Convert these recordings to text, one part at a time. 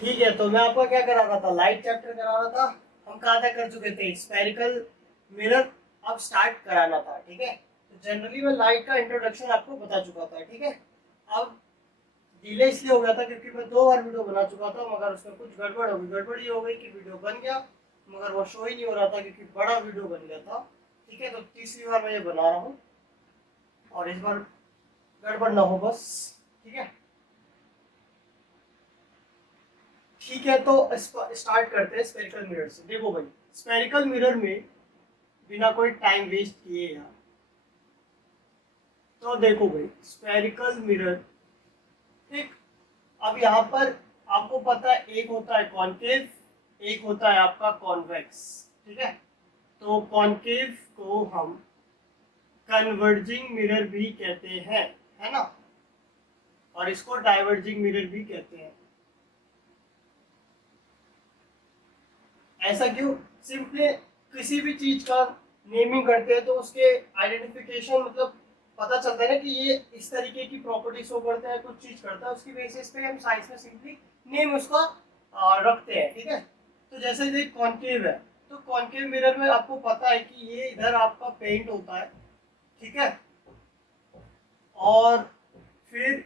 ठीक है, तो मैं आपको क्या करा रहा था, लाइट चैप्टर करा रहा था। हम कहाँ तक कर चुके थे, स्फेरिकल मिरर। अब स्टार्ट कराना था, ठीक है। तो जनरली मैं लाइट का इंट्रोडक्शन आपको बता चुका था, ठीक है। अब डिले इसलिए हो गया था क्योंकि मैं 2 बार वीडियो बना चुका था, मगर उसमें कुछ गड़बड़ हो गई। गड़बड़ ये हो गई कि वीडियो बन गया मगर वो शो ही नहीं हो रहा था क्योंकि बड़ा वीडियो बन गया था, ठीक है। तो तीसरी बार मैं ये बना रहा हूँ और इस बार गड़बड़ ना हो बस, ठीक है। ठीक है, तो स्टार्ट करते हैं स्पेरिकल मिरर से। देखो भाई, स्पेरिकल मिरर में बिना कोई टाइम वेस्ट किए यार, तो देखो भाई स्पेरिकल मिरर, ठीक। अब यहाँ पर आपको पता है, एक होता है कॉनकेव, एक होता है आपका कॉन्वेक्स, ठीक है। तो कॉनकेव को हम कन्वर्जिंग मिरर भी कहते हैं, है ना, और इसको डाइवर्जिंग मिरर भी कहते हैं। ऐसा क्यों? सिंपली किसी भी चीज का नेमिंग करते हैं तो उसके आइडेंटिफिकेशन मतलब पता चलता है ना कि ये इस तरीके की प्रॉपर्टी शो करता है, कुछ चीज करता है, उसकी बेसिस पे हम साइंस में सिंपली नेम उसका रखते हैं, ठीक है। तो जैसे ये कॉन्केव है, तो कॉन्केव मिरर में आपको पता है कि ये इधर आपका पेंट होता है, ठीक है। और फिर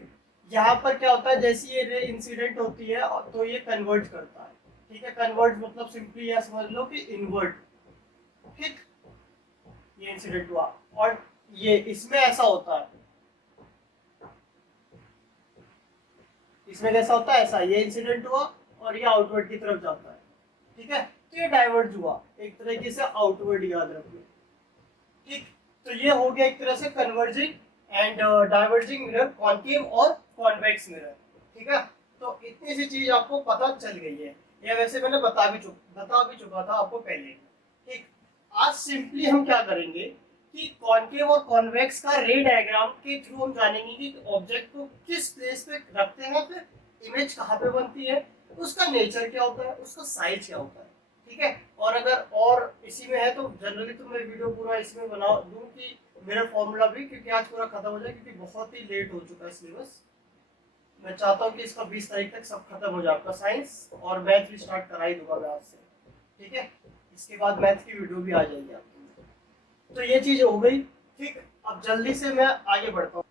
यहाँ पर क्या होता है, जैसी ये रे इंसिडेंट होती है तो ये कन्वर्ट करता है, ठीक है। कन्वर्ट मतलब सिंपली यह समझ लो कि इन्वर्ट, ठीक। ये इंसिडेंट हुआ और ये इसमें ऐसा होता है, इसमें कैसा होता है, ऐसा ये इंसिडेंट हुआ और ये आउटवर्ड की तरफ जाता है, ठीक है। तो ये डाइवर्ज हुआ एक तरीके से आउटवर्ड, याद रखिए, ठीक। तो ये हो गया एक तरह से converging and diverging mirror, concave और कॉन्वेक्स मिरर, ठीक है। तो इतनी सी चीज आपको पता चल गई है, या वैसे मैंने बता भी चुका था आपको पहले, ठीक। आज सिंपली हम क्या करेंगे कि कॉन्केव और कॉन्वेक्स का रे डायग्राम के थ्रू हम जानेंगे कि ऑब्जेक्ट को किस प्लेस पे रखते हैं, फिर इमेज कहाँ पे बनती है, उसका नेचर क्या होता है, उसका साइज क्या होता है, ठीक है। और अगर और इसी में है तो जनरली तो मैं वीडियो पूरा इसमें बना दूं कि मेरा फॉर्मूला भी, क्योंकि आज पूरा खत्म हो जाए क्योंकि बहुत ही लेट हो चुका है सिलेबस। मैं चाहता हूँ कि इसका 20 तारीख तक सब खत्म हो जाए आपका साइंस, और मैथ भी स्टार्ट करा ही दूंगा मैं आज से, ठीक है। इसके बाद मैथ की वीडियो भी आ जाएगी आपकी। तो ये चीज हो गई, ठीक। अब जल्दी से मैं आगे बढ़ता हूँ।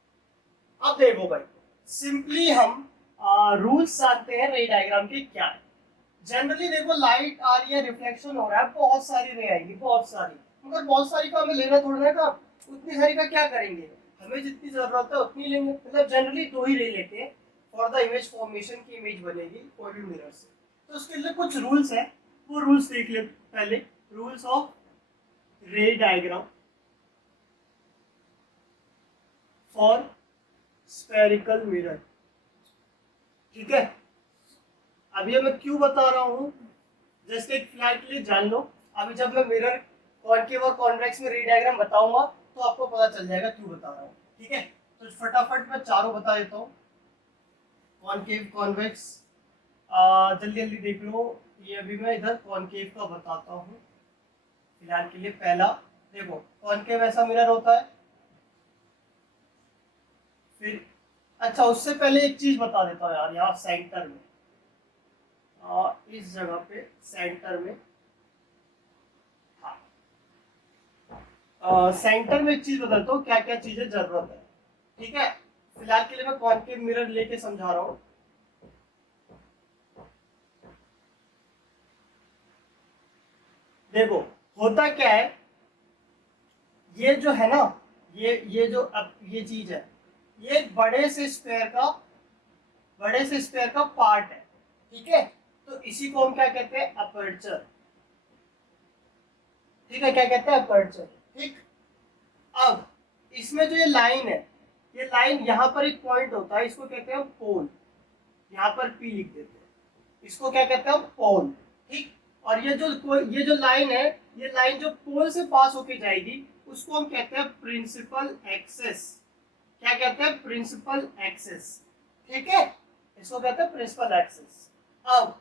अब देखो भाई, सिंपली हम रूल्स जानते हैं रे डायग्राम के क्या है। जनरली देखो, लाइट आ रही है, रिफ्लेक्शन हो रहा है, बहुत सारी रे आएंगी, बहुत सारी, मगर बहुत सारी का हमें लेना थोड़ा है का, उतनी सारी का क्या करेंगे, हमें जितनी जरूरत है उतनी लेंगे। मतलब जनरली 2 ही ले लेते हैं फॉर द इमेज फॉर्मेशन की इमेज बनेगी कोई भी मिरर से। तो उसके लिए कुछ रूल्स है, वो रूल्स देख ले पहले। रूल्स ऑफ रे डायग्राम फॉर स्फेरिकल मिरर, ठीक है। अब ये मैं क्यों बता रहा हूँ, जस्ट एक फिलहाल के लिए जान लो। अभी जब मैं मिरर कॉनकेव और कॉन्वेक्स में रे डायग्राम बताऊंगा तो आपको पता चल जाएगा क्यों बता रहा हूँ, ठीक है। तो फटाफट मैं चारों बता देता हूँ, कॉनकेव कॉन्वेक्स, जल्दी जल्दी देख लो। ये अभी मैं इधर कॉनकेव का बताता हूँ फिलहाल के लिए। पहला देखो, कॉनकेव ऐसा मिरर होता है। फिर अच्छा, उससे पहले एक चीज बता देता हूँ यार, यहाँ सेंटर में, इस जगह पे सेंटर में, सेंटर में एक चीज बताता हूँ क्या क्या चीजें जरूरत है, ठीक है। फिलहाल के लिए मैं कॉनकेव मिरर लेके समझा रहा हूँ। देखो, होता क्या है, ये जो है ना, ये जो अब ये चीज है, ये बड़े से स्क्वायर का पार्ट है, ठीक है। तो इसी को हम क्या कहते हैं, अपर्चर, ठीक है। क्या कहते हैं, अपर्चर, ठीक। अब इसमें जो ये लाइन है, ये लाइन यहाँ पर एक पॉइंट होता है, इसको कहते हैं पोल। यहाँ पर पी लिख देते हैं, इसको क्या कहते हैं, पोल, ठीक। और ये जो लाइन है, ये लाइन जो पोल से पास होके जाएगी उसको हम कहते हैं प्रिंसिपल एक्सेस। क्या कहते हैं, प्रिंसिपल एक्सेस, ठीक है। इसको कहते हैं प्रिंसिपल एक्सेस। अब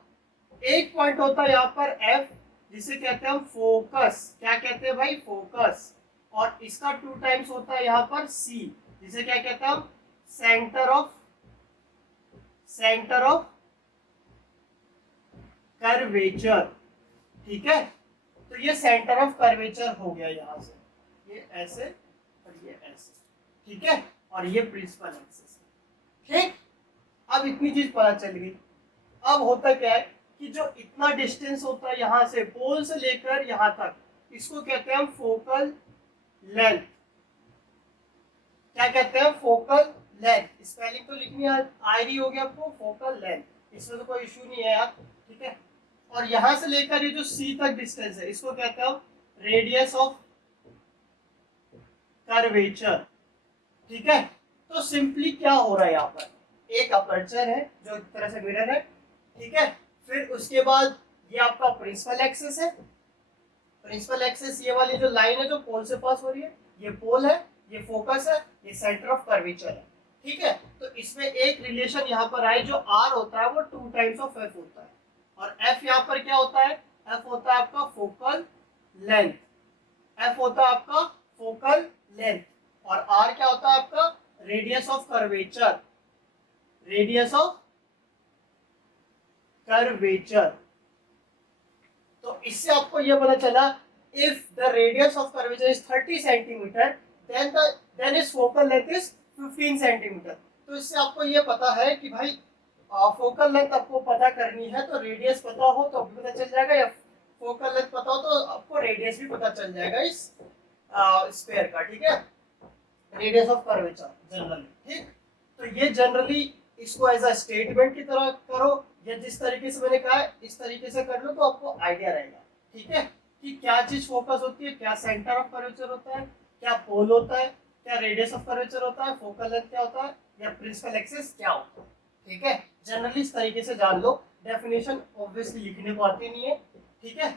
एक पॉइंट होता है यहाँ पर एफ, जिसे कहते हैं हम फोकस। क्या कहते हैं भाई, फोकस। और इसका 2 टाइम्स होता है यहाँ पर सी, जिसे क्या कहते हैं हम, सेंटर ऑफ कर्वेचर, ठीक है। तो ये सेंटर ऑफ कर्वेचर हो गया यहाँ से, ये ऐसे और ये ऐसे, ठीक है। और ये प्रिंसिपल एक्सिस, ठीक। अब इतनी चीज पता चल गई। अब होता क्या है कि जो इतना डिस्टेंस होता है यहाँ से पोल से लेकर यहाँ तक, इसको कहते हैं हम फोकल लेंथ। क्या कहते हैं? Focal length. स्पेलिंग तो लिखनी आ रही होगी आपको, फोकल लेंथ, इसमें तो कोई इश्यू नहीं है यार, ठीक है। और यहां से लेकर ये जो सी तक डिस्टेंस है, इसको कहते हैं हम रेडियस ऑफ कर्वेचर, ठीक है। तो सिंपली क्या हो रहा है यहाँ पर, एक अपर्चर है जो एक तरह से मिरर है, ठीक है। फिर उसके बाद ये आपका प्रिंसिपल एक्सिस है। प्रिंसिपल एक्सिस ये वाली जो लाइन है जो पोल से पास हो रही है, ये पोल है, ये फोकस है, ये सेंटर ऑफ कर्वेचर है, ठीक है। तो इसमें एक रिलेशन यहाँ पर आए, जो आर होता है वो 2 टाइम्स ऑफ एफ होता है, और एफ यहाँ पर क्या होता है? एफ होता है आपका फोकल लेंथ, एफ होता है आपका फोकल लेंथ, और आर क्या होता है आपका? Radius of curvature, radius of curvature. तो इससे आपको यह पता चला, if the radius of curvature is 30 centimetre, then is focal length is 15 centimetre. तो इससे आपको यह पता है कि भाई फोकल लेंथ आपको पता करनी है तो रेडियस पता हो तो भी पता चल जाएगा, या फोकल लेंथ पता हो तो आपको रेडियस भी पता चल जाएगा इस स्फीयर का, ठीक है। रेडियस ऑफ कर्वेचर जनरली, ठीक। तो ये जनरली इसको एज अ स्टेटमेंट की तरह करो, या जिस तरीके से मैंने कहा इस तरीके से कर लो तो आपको आइडिया रहेगा, ठीक है, कि क्या चीज फोकस होती है, क्या सेंटर ऑफ कर्वेचर होता है, क्या पोल होता है, क्या रेडियस ऑफ कर्वेचर होता है, फोकल लेंथ क्या होता है, या प्रिंसिपल एक्सिस क्या होता है, ठीक है। जनरली इस तरीके से जान लो। डेफिनेशन ऑब्वियसली लिखने को आती नहीं है, ठीक है,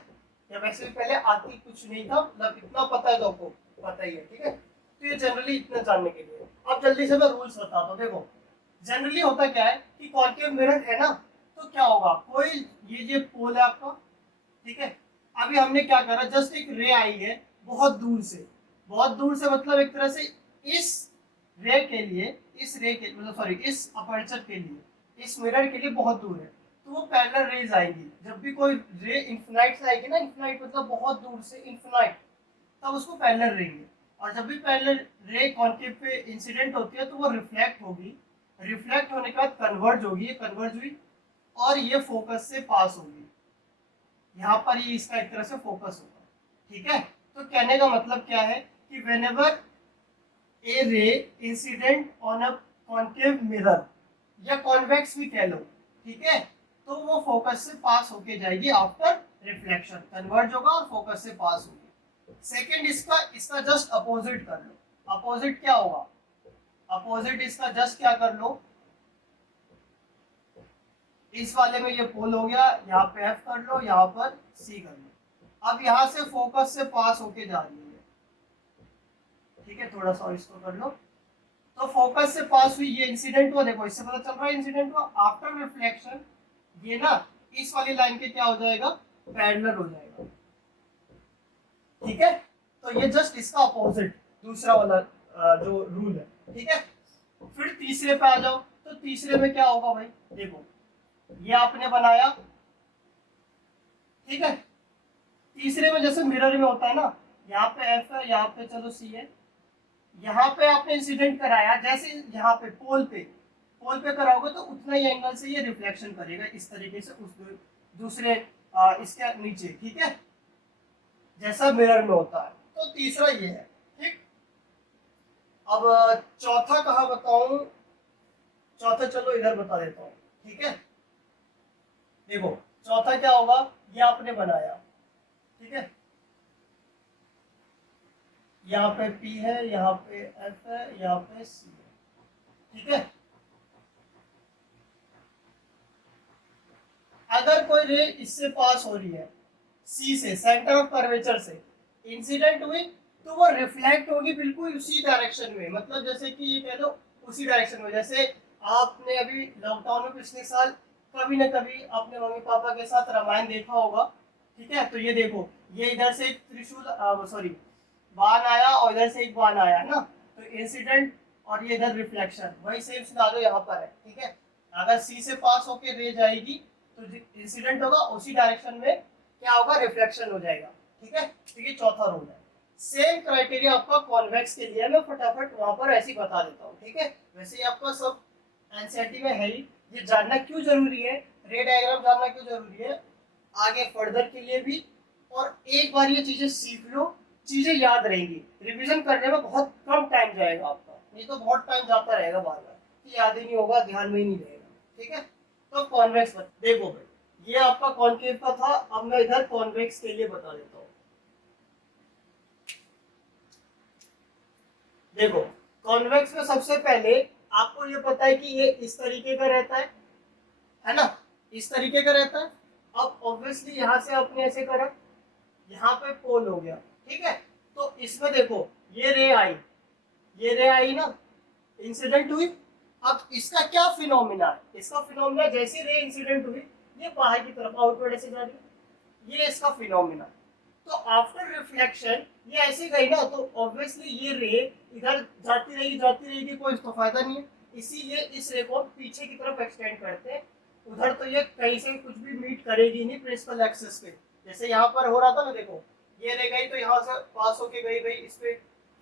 या वैसे भी पहले आती कुछ नहीं था, मतलब इतना पता है तो आपको पता ही है, ठीक है। तो ये जनरली इतना जानने के लिए। अब जल्दी से मैं रूल्स बताता हूँ। देखो जनरली होता क्या है कि कॉन्केव मिरर है ना, तो क्या होगा, कोई ये पोल है आपका, ठीक है। अभी हमने क्या करा, जस्ट एक रे आई है बहुत दूर से, बहुत दूर से मतलब एक तरह से इस रे के लिए, इस रे के मतलब सॉरी इस अपर्चर के लिए, इस मिरर के लिए बहुत दूर है, तो वो पैरेलल रेज आएगी। जब भी कोई रे इन्फिनाइट से आएगी ना, इन्फिनाइट मतलब बहुत दूर से इन्फिनाइट, तब उसको पैरेलल रहेंगे। और जब भी पैरेलल रे कॉन्केव पे इंसिडेंट होती है तो वो रिफ्लेक्ट होगी, रिफ्लेक्ट होने के बाद कन्वर्ज होगी, ये कन्वर्ज हुई और ये फोकस से पास होगी, यहाँ पर ये इसका एक तरह से फोकस होगा, ठीक है। तो कहने का मतलब क्या है कि whenever A ray incident on a concave mirror, या कॉन्वेक्स भी कह लो, ठीक है, तो वो फोकस से पास होके जाएगी आफ्टर रिफ्लेक्शन, कन्वर्ज होगा और फोकस से पास होगी। सेकंड इसका जस्ट अपोजिट कर लो। अपोजिट क्या होगा? अपोजिट इसका जस्ट क्या कर लो, इस वाले में ये पोल हो गया, यहाँ पे एफ कर लो, यहाँ पर सी कर लो। अब यहाँ से फोकस से पास होके जा रही है, ठीक है, थोड़ा सा इसको कर लो। तो फोकस से पास हुई, ये इंसिडेंट हुआ, देखो इससे पता चल रहा है इंसिडेंट हुआ। आफ्टर रिफ्लेक्शन ये ना इस वाली लाइन के क्या हो जाएगा, पैरेलल हो जाएगा, ठीक है। तो ये जस्ट इसका अपोजिट दूसरा वाला जो रूल है, ठीक है। फिर तीसरे पे आ जाओ, तो तीसरे में क्या होगा भाई, देखो ये आपने बनाया, ठीक है। तीसरे में जैसे मिरर में होता है ना, यहाँ पे एफ है, यहाँ पे चलो सी है, यहाँ पे आपने इंसिडेंट कराया, जैसे यहाँ पे पोल पे कराओगे तो उतना ही एंगल से ये रिफ्लेक्शन करेगा इस तरीके से उस दूसरे इसके नीचे, ठीक है, जैसा मिरर में होता है। तो तीसरा ये है, ठीक। अब चौथा कहाँ बताऊं, चौथा चलो इधर बता देता हूँ, ठीक है। देखो चौथा क्या होगा, ये आपने बनाया, ठीक है, यहाँ पे P है, यहाँ पे F है, यहाँ पे C है, ठीक है। अगर कोई रे इससे पास हो रही है, C से, सेंटर ऑफ कर्वेचर से इंसिडेंट हुई, तो वो रिफ्लेक्ट होगी बिल्कुल उसी डायरेक्शन में, मतलब जैसे कि ये कह लो उसी डायरेक्शन में। जैसे आपने अभी लॉकडाउन में पिछले साल कभी ना कभी अपने मम्मी पापा के साथ रामायण देखा होगा, ठीक है। तो ये देखो, ये इधर से एक त्रिशूल सॉरी बाण आया और इधर से एक बाण आया है ना, तो इंसिडेंट और ये इधर रिफ्लेक्शन, वही सेम सिनारियो यहाँ पर है, ठीक है। अगर सी से पास होके रे जाएगी तो इंसिडेंट होगा उसी डायरेक्शन में क्या होगा, रिफ्लेक्शन हो जाएगा। ठीक है, तो ये चौथा रूल है। सेम क्राइटेरिया आपका कॉन्वेक्स के लिए, मैं फटाफट वहां पर ऐसे ही बता देता हूँ। ठीक है, वैसे ही आपका सब एनसीईआरटी में है ही। ये जानना क्यों जरूरी है, रे डायग्राम जानना क्यों जरूरी है आगे फर्दर के लिए भी, और एक बार ये चीजें सीख लो, चीजें याद रहेंगी। रिवीजन करने में बहुत कम टाइम जाएगा आपका, नहीं तो बहुत टाइम जाता रहेगा बार बार, याद ही नहीं होगा, ध्यान में ही नहीं रहेगा। ठीक है, तो कॉन्वेक्स देखो भाई, ये आपका कॉनकेव का था। अब मैं इधर कॉन्वेक्स के लिए बता देता हूँ। देखो, कॉन्वेक्स में सबसे पहले आपको ये पता है कि ये इस तरीके का रहता है ना, इस तरीके का रहता है। अब ऑब्वियसली यहां से आपने ऐसे करा, यहाँ पे पोल हो गया। ठीक है, तो इसमें देखो ये रे आई, ये रे आई ना, इंसिडेंट हुई। अब इसका क्या फिनोमिना है, इसका फिनोमिना जैसे रे इंसिडेंट हुई ये बाहर की तरफ आउटवर्ड ऐसे जा रही है, ये इसका फिनोमिना। तो आफ्टर रिफ्लेक्शन ये ऐसे गई ना, तो ऑब्वियसली ये रे इधर जाती रहेगी, कोई तो फायदा नहीं है। इसीलिए इस रे को पीछे की तरफ एक्सटेंड करते हैं। उधर तो ये कहीं से कुछ भी मीट करेगी नहीं प्रिंसिपल एक्सिस पे। जैसे यहाँ पर हो रहा था ना, देखो ये रे गई तो यहाँ से पास होके गई भाई इस पे,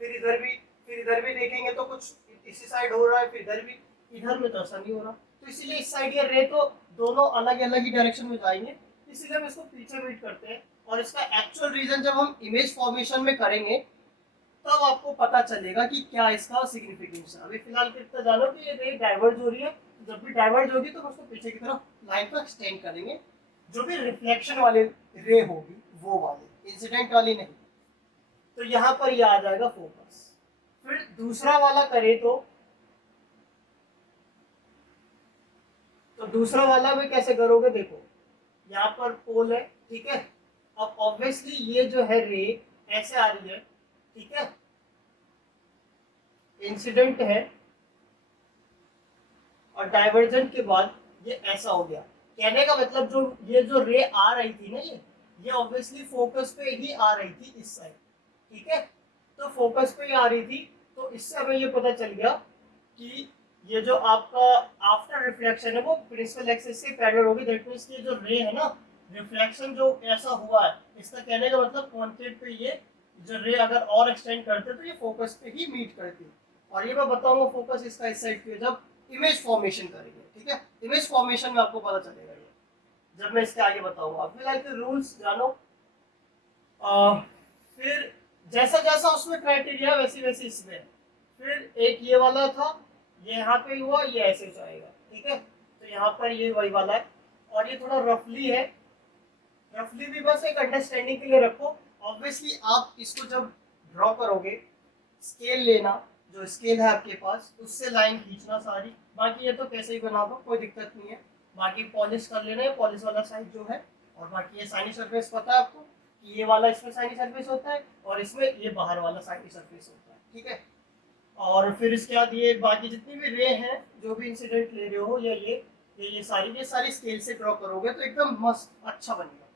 फिर इधर भी देखेंगे तो कुछ इसी साइड हो रहा है, फिर इधर भी, इधर में तो ऐसा नहीं हो रहा। तो इसीलिए इस साइड ये रे तो दोनों अलग अलग ही डायरेक्शन में जाएंगे, इसीलिए हम इसको पीछे मीट करते हैं। और इसका एक्चुअल रीजन जब हम इमेज फॉर्मेशन में करेंगे तब आपको पता चलेगा कि क्या इसका सिग्निफिकेंस है। अभी फिलहाल कितना जानो कि ये रे डाइवर्ज हो रही है, जब भी डाइवर्ज होगी तो उसको पीछे की तरफ लाइन को एक्सटेंड करेंगे, जो भी रिफ्लेक्शन वाले रे होगी वो वाले, इंसिडेंट वाली नहीं। तो यहाँ पर ये आ जाएगा फोकस। फिर दूसरा वाला करें तो दूसरा वाला में कैसे करोगे, देखो यहाँ पर पोल है। ठीक है, अब ऑब्वियसली ये जो है रे ऐसे आ रही है। ठीक है, इंसिडेंट है और डाइवर्जेंट के बाद ये ऐसा हो गया। कहने का मतलब जो ये जो रे आ रही थी ना, ये ऑब्वियसली फोकस पे ही आ रही थी इस साइड। ठीक है, तो फोकस पे ही आ रही थी, तो इससे हमें ये पता चल गया कि ये जो आपका आफ्टर रिफ्लेक्शन है वो प्रिंसिपल एक्सिस से पैरेलल होगी। दैट मींस ये जो रे है ना, रिफ्लेक्शन जो ऐसा हुआ है, इसका कहने का मतलब कॉन्केव पे ये जो रे अगर और एक्सटेंड करते तो ये फोकस पे ही मीट करती। और ये मैं बताऊंगा फोकस इसका इस साइड पे जब इमेज फॉर्मेशन करेंगे। ठीक है, इमेज फॉर्मेशन में आपको पता चलेगा ये, जब मैं इसके आगे बताऊंगा। फिलहाल के रूल्स जानो। फिर जैसा जैसा उसमें क्राइटेरिया वैसे वैसे इसमें। फिर एक ये वाला था, ये यहाँ पे हुआ, ये ऐसे जाएगा। ठीक है, तो यहाँ पर ये वही वाला है, और ये थोड़ा रफली है। रफली भी बस एक अंडरस्टैंडिंग के लिए रखो। ऑब्वियसली आप इसको जब ड्रॉ करोगे, स्केल लेना, जो स्केल है आपके पास उससे लाइन खींचना सारी। बाकी ये तो कैसे ही बना दो, कोई दिक्कत नहीं है। बाकी पॉलिश कर लेना है, पॉलिश वाला साइड जो है। और बाकी ये साइनी सरफेस पता है आपको कि ये वाला इसमें साइनी सरफेस होता है और इसमें ये बाहर वाला साइनी सरफेस होता है। ठीक है, और फिर इसके बाद ये बाकी जितनी भी रे हैं, जो भी इंसिडेंट ले रहे हो, या ये सारी स्केल से ड्रॉ करोगे तो एकदम मस्त अच्छा बनेगा।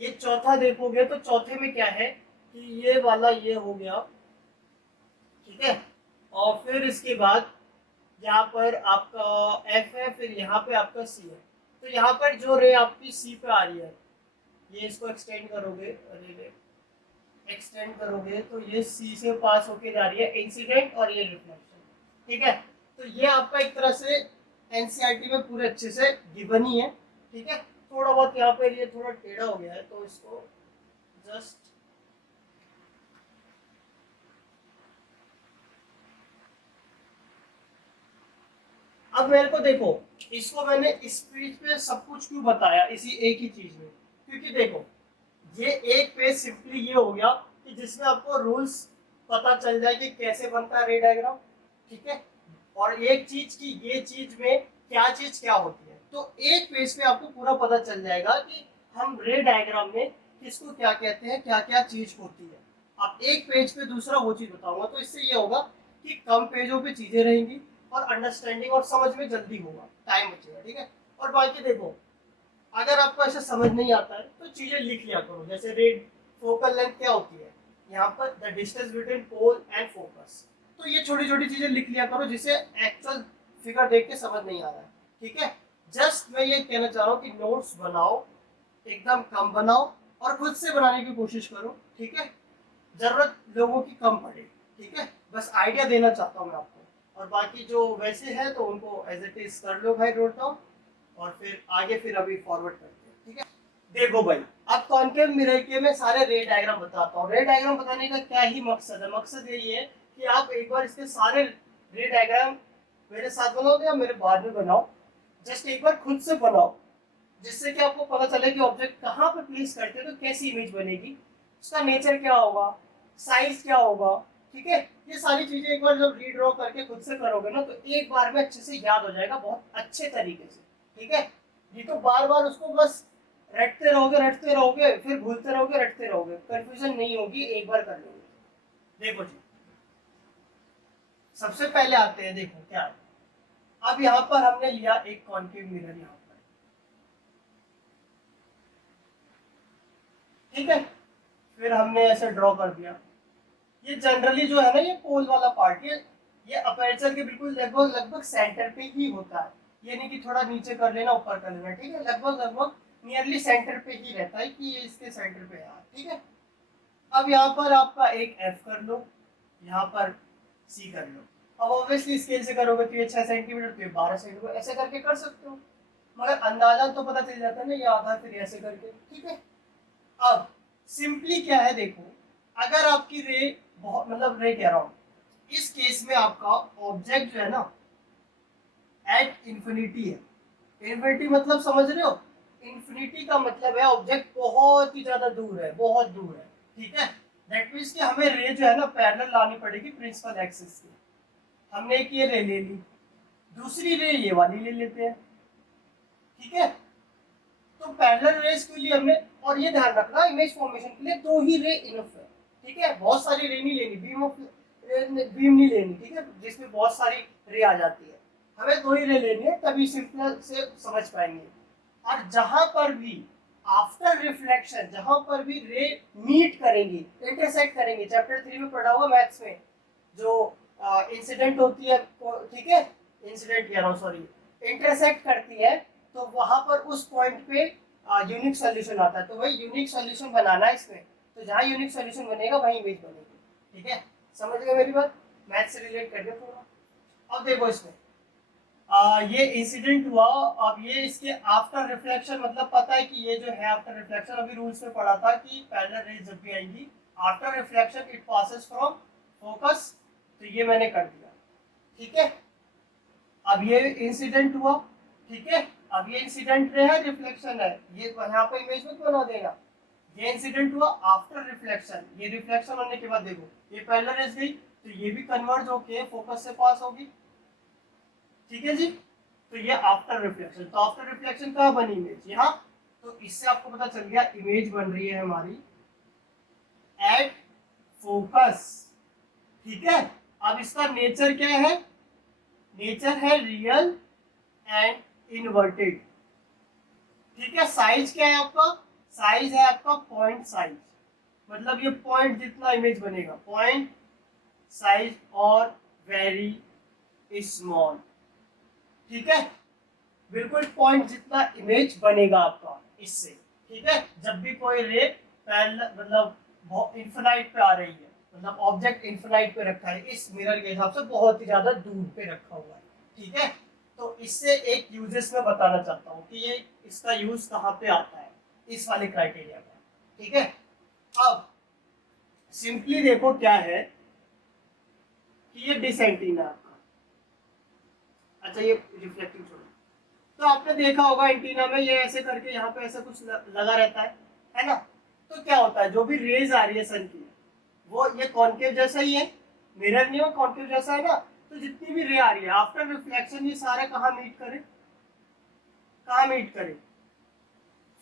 ये चौथा देखोगे तो चौथे में क्या है कि ये वाला ये हो गया। ठीक है, और फिर इसके बाद यहाँ पर आपका एफ है, फिर यहाँ पे आपका सी है। तो यहाँ पर जो रे आपकी सी पे आ रही है, ये इसको एक्सटेंड करोगे, एक्सटेंड करोगे तो ये सी से पास होके जा रही है, इंसिडेंट और ये रिफ्लेक्शन। ठीक है, तो ये आपका एक तरह से एनसीईआरटी में पूरे अच्छे से गिवन ही है। ठीक है, थोड़ा बहुत यहाँ पे ये थोड़ा टेढ़ा हो गया है, तो इसको जस्ट अब मेरे को देखो, इसको मैंने इस पेज पे सब कुछ क्यों बताया इसी एक ही चीज में, क्योंकि देखो ये एक पेज सिंपली ये हो गया कि जिसमें आपको रूल्स पता चल जाए कि कैसे बनता है रे डायग्राम। ठीक है, और एक चीज की ये चीज में चीज क्या होती है, तो एक पेज पे आपको पूरा पता चल जाएगा कि हम रे डायग्राम में किसको क्या कहते हैं, क्या क्या चीज होती है। अब एक पेज पे दूसरा वो चीज बताऊंगा, तो इससे ये होगा कि कम पेजों पे चीजें रहेंगी और अंडरस्टैंडिंग और समझ में जल्दी होगा, टाइम बचेगा। ठीक है, और बाकी देखो अगर आपको ऐसा समझ नहीं आता है तो चीजें लिख लिया करो। जैसे रेड फोकल लेंथ क्या होती है, यहाँ पर the distance between pole and focus. तो ये छोटी छोटी चीजें लिख लिया करो जिसे एक्चुअल फिगर देख के समझ नहीं आ रहा है। ठीक है, जस्ट मैं ये कहना चाह रहा हूँ कि नोट्स बनाओ, एकदम कम बनाओ और खुद से बनाने की कोशिश करो, ठीक है। जरूरत लोगों की कम पड़े, ठीक है। बस आइडिया देना चाहता हूँ मैं आपको, और बाकी जो वैसे है तो उनको एज इट इज कर लो भाई, नोट डाउन, और फिर आगे फिर अभी फॉरवर्ड करते हैं, ठीक है। देखो भाई, अब कॉन्केव मिरर के मैं सारे रे डायग्राम बताता हूँ। रे डायग्राम बताने का क्या ही मकसद है, मकसद यही है कि आप एक बार इसके सारे रे डायग्राम मेरे साथ बनाओगे या मेरे बाद में बनाओ, जस्ट एक बार खुद से बनाओ, जिससे कि आपको पता चले कि ऑब्जेक्ट कहाँ पे प्लेस करते हैं तो कैसी इमेज बनेगी, उसका नेचर क्या होगा, साइज क्या होगा, ठीक है। ये सारी चीजें एक बार जब रीड्रॉ करके खुद से करोगे ना, तो एक बार में अच्छे से याद हो जाएगा, बहुत अच्छे तरीके से, ठीक है। ये तो बार बार उसको बस रटते रहोगे, फिर भूलते रहोगे, रटते रहोगे, कंफ्यूजन नहीं होगी, एक बार कर लोगे। देखो जी, सबसे पहले आते हैं, देखो क्या है। अब यहाँ पर हमने लिया एक कॉन्केव मिरर यहाँ पर, ठीक है। फिर हमने ऐसे ड्रॉ कर दिया। ये जनरली जो है ना, ये पोल वाला पार्ट, ये अपर्चर के बिल्कुल लगभग लगभग सेंटर पे ही होता है। ये नहीं कि थोड़ा नीचे कर लेना, ऊपर कर लेना, ठीक है। लगभग लगभग नियरली सेंटर पे ही रहता है, कि ये इसके सेंटर पे है, ठीक है। अब यहाँ पर आपका एक एफ कर लो, यहाँ पर सी कर लो। अब ऑब्वियसली स्केल से करोगे तो ये 6 सेंटीमीटर, तो ये 12 सेंटीमीटर, ऐसे करके कर सकते हो, मगर अंदाजा तो पता चल जाता है ना, ये आधा फिर ऐसे करके, ठीक है। अब सिंपली क्या है, देखो, अगर आपकी रे बहुत, मतलब रे कह रहा हूं, इस केस में आपका ऑब्जेक्ट जो है ना एट इंफिनिटी है। इंफिनिटी मतलब समझ रहे हो, इंफिनिटी का मतलब है ऑब्जेक्ट बहुत ही ज्यादा दूर है, बहुत दूर है, ठीक है। दैट मीन्स कि हमें रे जो है ना पैरेलल लानी पड़ेगी प्रिंसिपल एक्सिस की। हमने एक ये रे ले ली, दूसरी रे ये वाली ले लेते हैं, ठीक है। तो पैरेलल रेस के लिए हमने, और ये ध्यान रखना इमेज फॉर्मेशन के लिए 2 ही रे इनफ है, ठीक है। बहुत सारी रे नहीं लेनी, बीम नहीं लेनी, ठीक है, जिसमें बहुत सारी रे आ जाती है। हमें 2 ही रे लेनी है, तभी सिंपल से समझ पाएंगे। और जहां पर भी आफ्टर रिफ्लेक्शन, जहां पर भी रे मीट करेंगी, इंटरसेक्ट करेंगे, चैप्टर 3 में पढ़ा हुआ मैथ्स में, जो इंसिडेंट होती है, ठीक है, इंसिडेंट कह रहा हूँ, सॉरी, इंटरसेक्ट करती है, तो वहां पर उस पॉइंट पे यूनिक सॉल्यूशन आता है। तो वही यूनिक सॉल्यूशन बनाना है इसमें, तो जहां यूनिक सॉल्यूशन बनेगा वहीं इमेज बनेगी, ठीक है। समझ गए मेरी बात, मैथ से रिलेट कर दिया थोड़ा। अब देखो इसमें ये इंसिडेंट हुआ, अब ये इसके आफ्टर रिफ्लेक्शन, मतलब पता है कि ये जो है आफ्टर रिफ्लेक्शन, अभी रूल्स में पढ़ा था कि पैरेलल रेज जब भी आएंगी after reflection it passes from focus, तो ये मैंने कर दिया, ठीक है। अब ये इंसिडेंट हुआ, ठीक है। अब ये इंसिडेंट रे है, रिफ्लेक्शन है, ये यहाँ पे इमेज में बना देगा। ये इंसिडेंट हुआ आफ्टर रिफ्लेक्शन, ये रिफ्लेक्शन होने के बाद देखो ये पैरेलल रेज गई, तो ये भी कन्वर्ज होके फोकस से पास होगी, ठीक है जी। तो ये आफ्टर रिफ्लेक्शन, तो आफ्टर रिफ्लेक्शन कहाँ बनी इमेज, यहाँ। तो इससे आपको पता चल गया इमेज बन रही है हमारी एट फोकस, ठीक है। अब इसका नेचर क्या है, नेचर है रियल एंड इनवर्टेड, ठीक है। साइज क्या है आपका, साइज है आपका पॉइंट साइज, मतलब ये पॉइंट जितना इमेज बनेगा, पॉइंट साइज और वेरी स्मॉल, ठीक है। बिल्कुल पॉइंट जितना इमेज बनेगा आपका इससे, ठीक है। जब भी कोई रे पैरेलल, मतलब इन्फिनाइट पे आ रही है, मतलब ऑब्जेक्ट इन्फिनाइट पे रखा है, इस मिरर के हिसाब से बहुत ही ज्यादा दूर पे रखा हुआ है, ठीक है। तो इससे एक यूजेस में बताना चाहता हूँ कि ये इसका यूज कहाँ पे आता है, इस वाले क्राइटेरिया का, ठीक है। अब सिंपली देखो क्या है कि ये डिस एंटीना आपका, अच्छा ये रिफ्लेक्टिंग छोड़ो, तो आपने देखा होगा एंटीना में ये ऐसे करके यहाँ पे ऐसा कुछ लगा रहता है ना। तो क्या होता है, जो भी रेज आ रही है सन की, वो ये कॉन्केव जैसा ही है, मिरर नहीं हो, कॉन्केव जैसा है ना। तो जितनी भी रे आ रही है आफ्टर रिफ्लेक्शन, ये सारे कहाँ मीट करे, कहाँ मीट करे,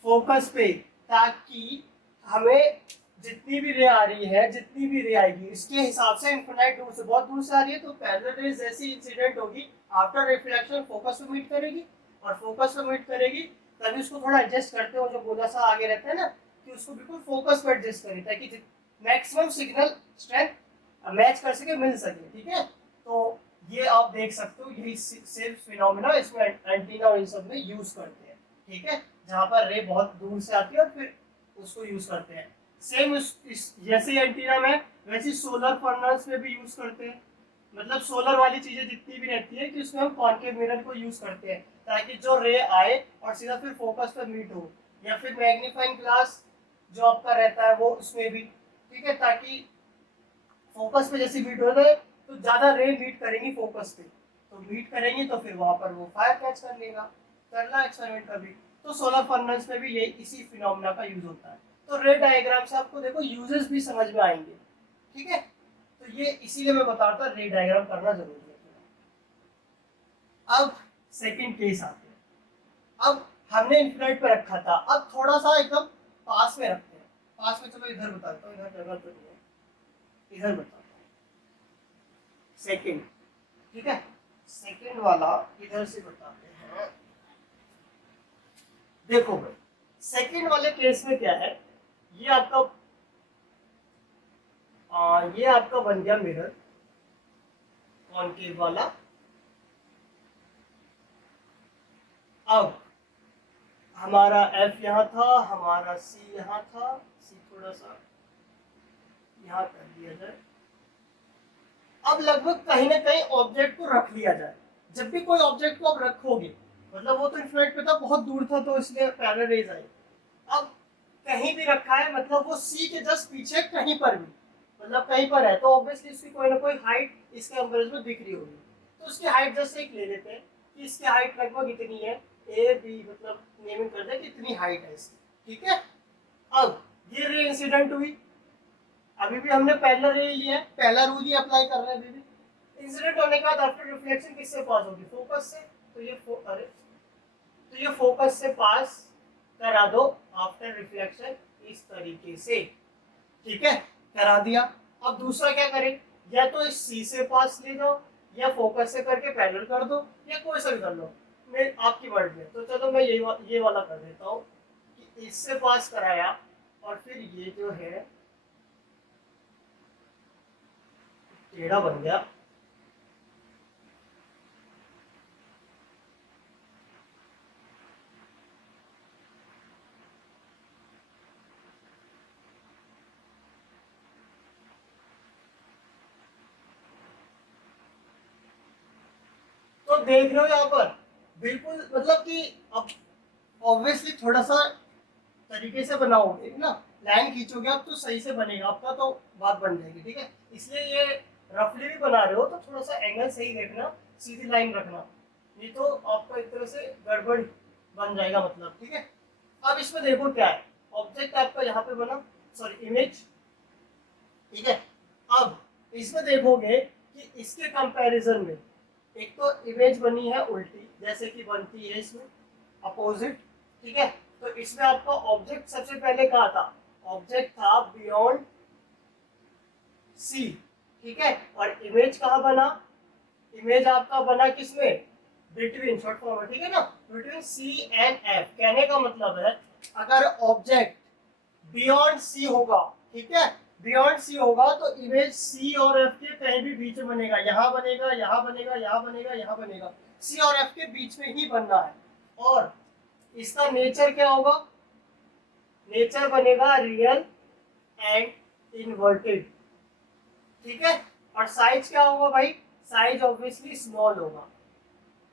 फोकस पे, ताकि हमें जितनी भी रे आ रही है, जितनी भी रे आएगी इसके हिसाब से, इन्फिनाइट दूर से, बहुत दूर से आ रही है, तो पैरेलल रेज जैसी इंसिडेंट होगी आफ्टर रिफ्लेक्शन फोकस पे मीट करेगी, और फोकस पे मीट करेगी तभी उसको थोड़ा एडजस्ट करते हो, जो गोला सा आगे रहता है ना, कि उसको बिल्कुल फोकस पे एडजस्ट करें, ताकि मैक्सिमम सिग्नल स्ट्रेंथ मैच कर सके, मिल सके, ठीक है। तो ये आप देख सकते हो, यही सिर्फ फिनोमिना इसमें एंटीना और इन सब में यूज करते हैं, ठीक है, जहां पर रे बहुत दूर से आती है और फिर उसको यूज करते हैं। सेम जैसे एंटीना में वैसे सोलर फर्नेस में भी यूज करते हैं। मतलब सोलर वाली चीजें जितनी भी रहती है कि उसमें हम कॉन्केव मिरर को यूज करते हैं ताकि जो रे आए और सीधा फिर फोकस पर मीट हो, या फिर मैग्नीफाइंग ग्लास जो आपका रहता है वो उसमें भी, ठीक है, ताकि फोकस पे जैसे मीट हो जाए तो ज्यादा रे मीट करेंगी फोकस पे, तो मीट करेंगे तो फिर वहां पर वो फायर कैच कर लेगा। करना एक्सपेरिमेंट कभी तो सोलर फर्नेस में भी ये इसी फिनोमेना का यूज होता है। तो रे डायग्राम से आपको देखो यूजेस भी समझ में आएंगे, ठीक है। तो ये इसीलिए मैं बता रहा था रे डायग्राम करना जरूरी है। अब सेकंड केस आते हैं। अब हमने इन्फ्रारेड पे रखा था, अब थोड़ा सा एकदम पास में रखते हैं। पास में, चलो इधर बताता हूँ, इधर जगह तो नहीं है, इधर बताता हूँ। सेकंड, ठीक है, सेकंड वाला इधर से बताते हैं। देखो भाई, सेकंड वाले केस में क्या है, ये आपका ये आपका बन गया मिरर कॉनकेव वाला। अब हमारा एफ यहाँ था, हमारा सी यहाँ था, सी थोड़ा सा यहाँ कर दिया जाए। अब लगभग कहीं ना कहीं ऑब्जेक्ट को रख लिया जाए। जब भी कोई ऑब्जेक्ट को आप रखोगे, मतलब वो तो इन्फ्रारेड पे था, बहुत दूर था, तो इसलिए पैरेलल रेज आई। अब कहीं भी रखा है, मतलब वो सी के जस्ट पीछे कहीं पर भी, मतलब कहीं पर है, तो ऑब्वियसली इसकी कोई ना कोई हाइट इसके कंपैरिजन में दिख रही होगी। तो उसकी हाइट जस्ट एक ले लेते हैं कि इसकी हाइट लगभग इतनी है, ए बी, मतलब नेमिंग कर दे कि इतनी हाइट है इसकी, ठीक है। अब ये रे इंसिडेंट हुई, अभी भी हमने पहला रे लिया है, पहला रूल ही अप्लाई कर रहे हैं अभी भी। इंसिडेंट होने के बाद आफ्टर रिफ्लेक्शन किससे पास होगी, फोकस से। तो ये अरे, तो ये फोकस से पास करा दो आफ्टर रिफ्लेक्शन इस तरीके से, ठीक है, करा दिया। अब दूसरा क्या करें, या तो इस सी से पास ले जाओ, या फोकस से करके पैरेलल कर दो, या कोई सा भी कर लो, मैं आपकी मर्जी है। तो चलो मैं ये वाला कर देता हूँ कि इससे पास कराया और फिर ये जो है टेढ़ा बन गया। तो देख रहे हो यहाँ पर बिल्कुल, मतलब कि अब ऑब्वियसली थोड़ा सा तरीके से बनाओगे ना, लाइन खींचोगे आप तो सही से बनेगा आपका, तो बात बन जाएगी, ठीक है। इसलिए ये रफली भी बना रहे हो तो थोड़ा सा एंगल सही देखना, सीधी लाइन रखना, नहीं तो आपका एक तरह से गड़बड़ बन जाएगा, मतलब, ठीक है। अब इसमें देखो क्या है, ऑब्जेक्ट आपका यहाँ पे बना, सॉरी इमेज, ठीक है। अब इसमें देखोगे कि इसके कंपैरिजन में एक तो इमेज बनी है उल्टी, जैसे कि बनती है इसमें अपोजिट, ठीक है। तो इसमें आपका ऑब्जेक्ट सबसे पहले कहा था, ऑब्जेक्ट था बियॉन्ड सी, ठीक है, और इमेज कहाँ बना, इमेज आपका बना किसमें, बिटवीन, शॉर्ट फॉर्म है, ठीक है ना, बिटवीन सी एंड एफ। कहने का मतलब है अगर ऑब्जेक्ट बियॉन्ड सी होगा, ठीक है, बियॉन्ड सी होगा तो इमेज सी और एफ के कहीं भी बीच में बनेगा, यहाँ बनेगा, यहाँ बनेगा, यहाँ बनेगा, यहाँ बनेगा, सी और एफ के बीच में ही बनना है। और इसका नेचर क्या होगा, नेचर बनेगा रियल एंड इनवर्टेड, ठीक है। और साइज क्या होगा भाई, साइज ऑब्वियसली स्मॉल होगा।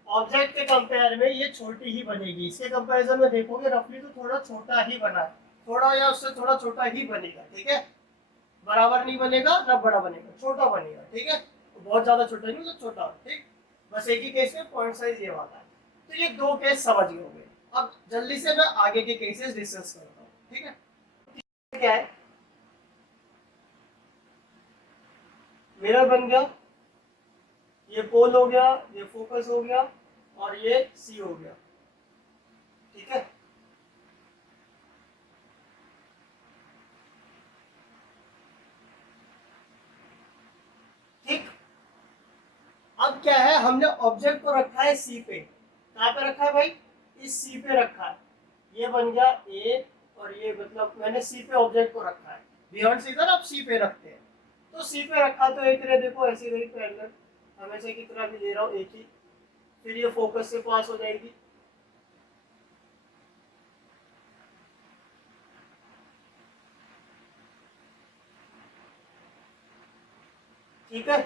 ऑब्जेक्ट के कंपेयर में ये छोटी ही बनेगी, इसके कंपैरिजन में देखोगे रफली तो थोड़ा छोटा ही बना है, थोड़ा या उससे थोड़ा छोटा ही बनेगा, ठीक है, बराबर नहीं बनेगा ना बड़ा बनेगा, छोटा बनेगा, ठीक है। तो बहुत ज्यादा छोटा नहीं, मतलब छोटा, ठीक। बस एक ही केस में पॉइंट साइज ये वाला है। तो ये दो केस समझ गए होंगे। अब जल्दी से मैं आगे के केसेस डिस्कस करता हूँ, ठीक है। क्या है, मिरर बन गया, ये पोल हो गया, ये फोकस हो गया, और ये सी हो गया, ठीक है। ठीक, अब क्या है, हमने ऑब्जेक्ट को रखा है सी पे, कहाँ पे रखा है भाई, इस सी पे रखा है, ये बन गया ए, और ये मतलब मैंने सी पे ऑब्जेक्ट को रखा है, बियॉन्ड सी इधर आप सी पे रखते हैं, तो सी पे रखा तो एक रे देखो ऐसी रही पैरेलल, हमेशा की तरह भी ले रहा हूँ एक ही, फिर ये फोकस से पास हो जाएगी। ठीक है,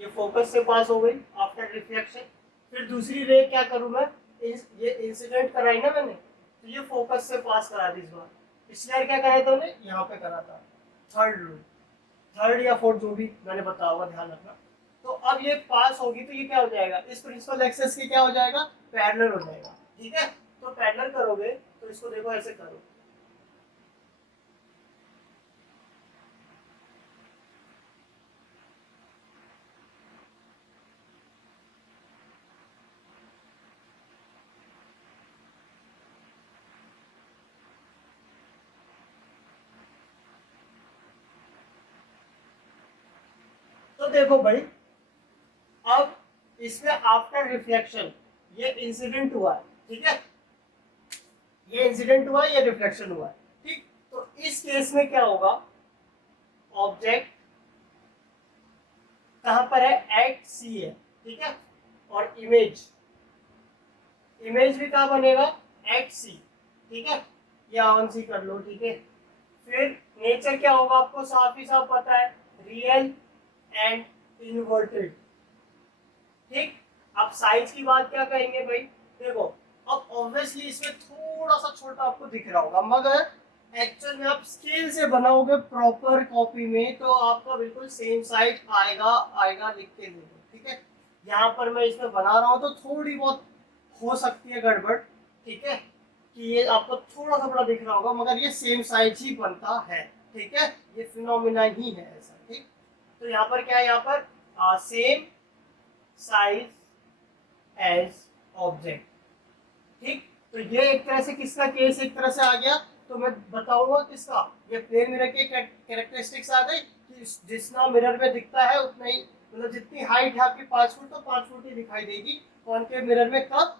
ये फोकस से पास हो गई आफ्टर रिफ्लेक्शन। फिर दूसरी रे क्या करूं मैं, ये इंसिडेंट कराई ना मैंने, तो ये फोकस से पास करा दी इस बार। पिछली बार क्या कराया था मैंने, यहाँ पे करा था। थर्ड रूल, थर्ड या फोर्थ जो भी मैंने बताया होगा, ध्यान रखना। तो अब ये पास होगी तो ये क्या हो जाएगा, इस प्रिंसिपल एक्सेस के क्या हो जाएगा, पैरेलल हो जाएगा। ठीक है, तो पैरेलल करोगे तो इसको देखो ऐसे करो। तो देखो भाई, अब इसमें आफ्टर रिफ्लेक्शन ये इंसिडेंट हुआ है। ठीक है, ये इंसिडेंट हुआ, ये रिफ्लेक्शन हुआ। ठीक, तो इस केस में क्या होगा, ऑब्जेक्ट कहां पर है, एट सी है। ठीक है, और इमेज, इमेज भी कहां बनेगा, एट सी। ठीक है, ये ऑन सी कर लो। ठीक है, फिर नेचर क्या होगा आपको साफ ही साफ पता है, रियल एंड इन्वर्टेड। ठीक, अब साइज की बात क्या कहेंगे भाई, देखो अब ऑब्वियसली इसमें थोड़ा सा छोटा आपको दिख रहा होगा, मगर एक्चुअल में आप स्केल से बनाओगे प्रॉपर कॉपी में तो आपका बिल्कुल सेम साइज आएगा, आएगा लिख के देखो। ठीक है, यहाँ पर मैं इसमें बना रहा हूँ तो थोड़ी बहुत हो सकती है गड़बड़। ठीक है, कि ये आपको थोड़ा सा बड़ा दिख रहा होगा, मगर ये सेम साइज ही बनता है। ठीक है, ये फिनोमिना ही है ऐसा। ठीक, तो यहाँ पर क्या है, यहाँ पर सेम साइज एज ऑब्जेक्ट। ठीक, तो ये एक तरह से किसका केस एक तरह से आ गया, तो मैं बताऊंगा किसका, ये प्लेन मिरर के कैरेक्टरिस्टिक्स आ गई कि जितना मिरर में दिखता है उतना ही, मतलब जितनी हाइट है आपकी 5 फुट तो 5 फुट ही दिखाई देगी कॉनकेव मिरर में, कब,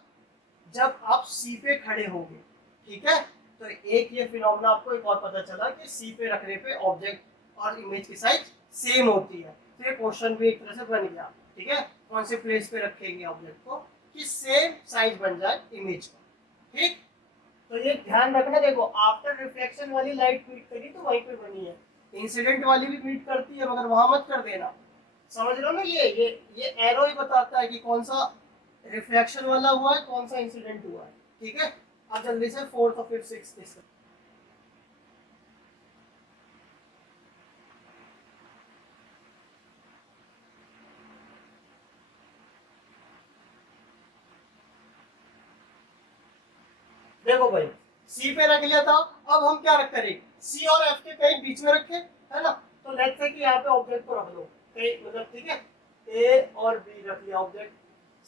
जब आप सी पे खड़े होंगे। ठीक है, तो एक ये फिनोमेना आपको एक और पता चला कि सी पे रखने पे ऑब्जेक्ट और इमेज की साइज सेम होती है। तो ये क्वेश्चन भी एक तरह से बन गया। ठीक है, कौन से प्लेस पे रखेंगे ऑब्जेक्ट को कि सेम साइज बन जाए इमेज का। ठीक, तो ये ध्यान रखना, देखो आफ्टर रिफ्लेक्शन वाली लाइट मीट करी तो वहीं पे बनी है, इंसिडेंट वाली भी मीट करती है मगर वहां मत कर देना। समझ रहे हो ना, ये एरो ही बताता है कि कौन सा रिफ्लेक्शन वाला हुआ है, कौन सा इंसिडेंट हुआ है। ठीक है, अब जल्दी से फोर्थ और फिर सिक्स्थ। देखो भाई, सी पे रख लिया था, अब हम क्या रख करें, सी और एफ के कहीं बीच में रखे, है ना, तो लेट्स से कि यहाँ पे ऑब्जेक्ट को रख दो कहीं, मतलब ठीक है, ए और बी रख लिया ऑब्जेक्ट,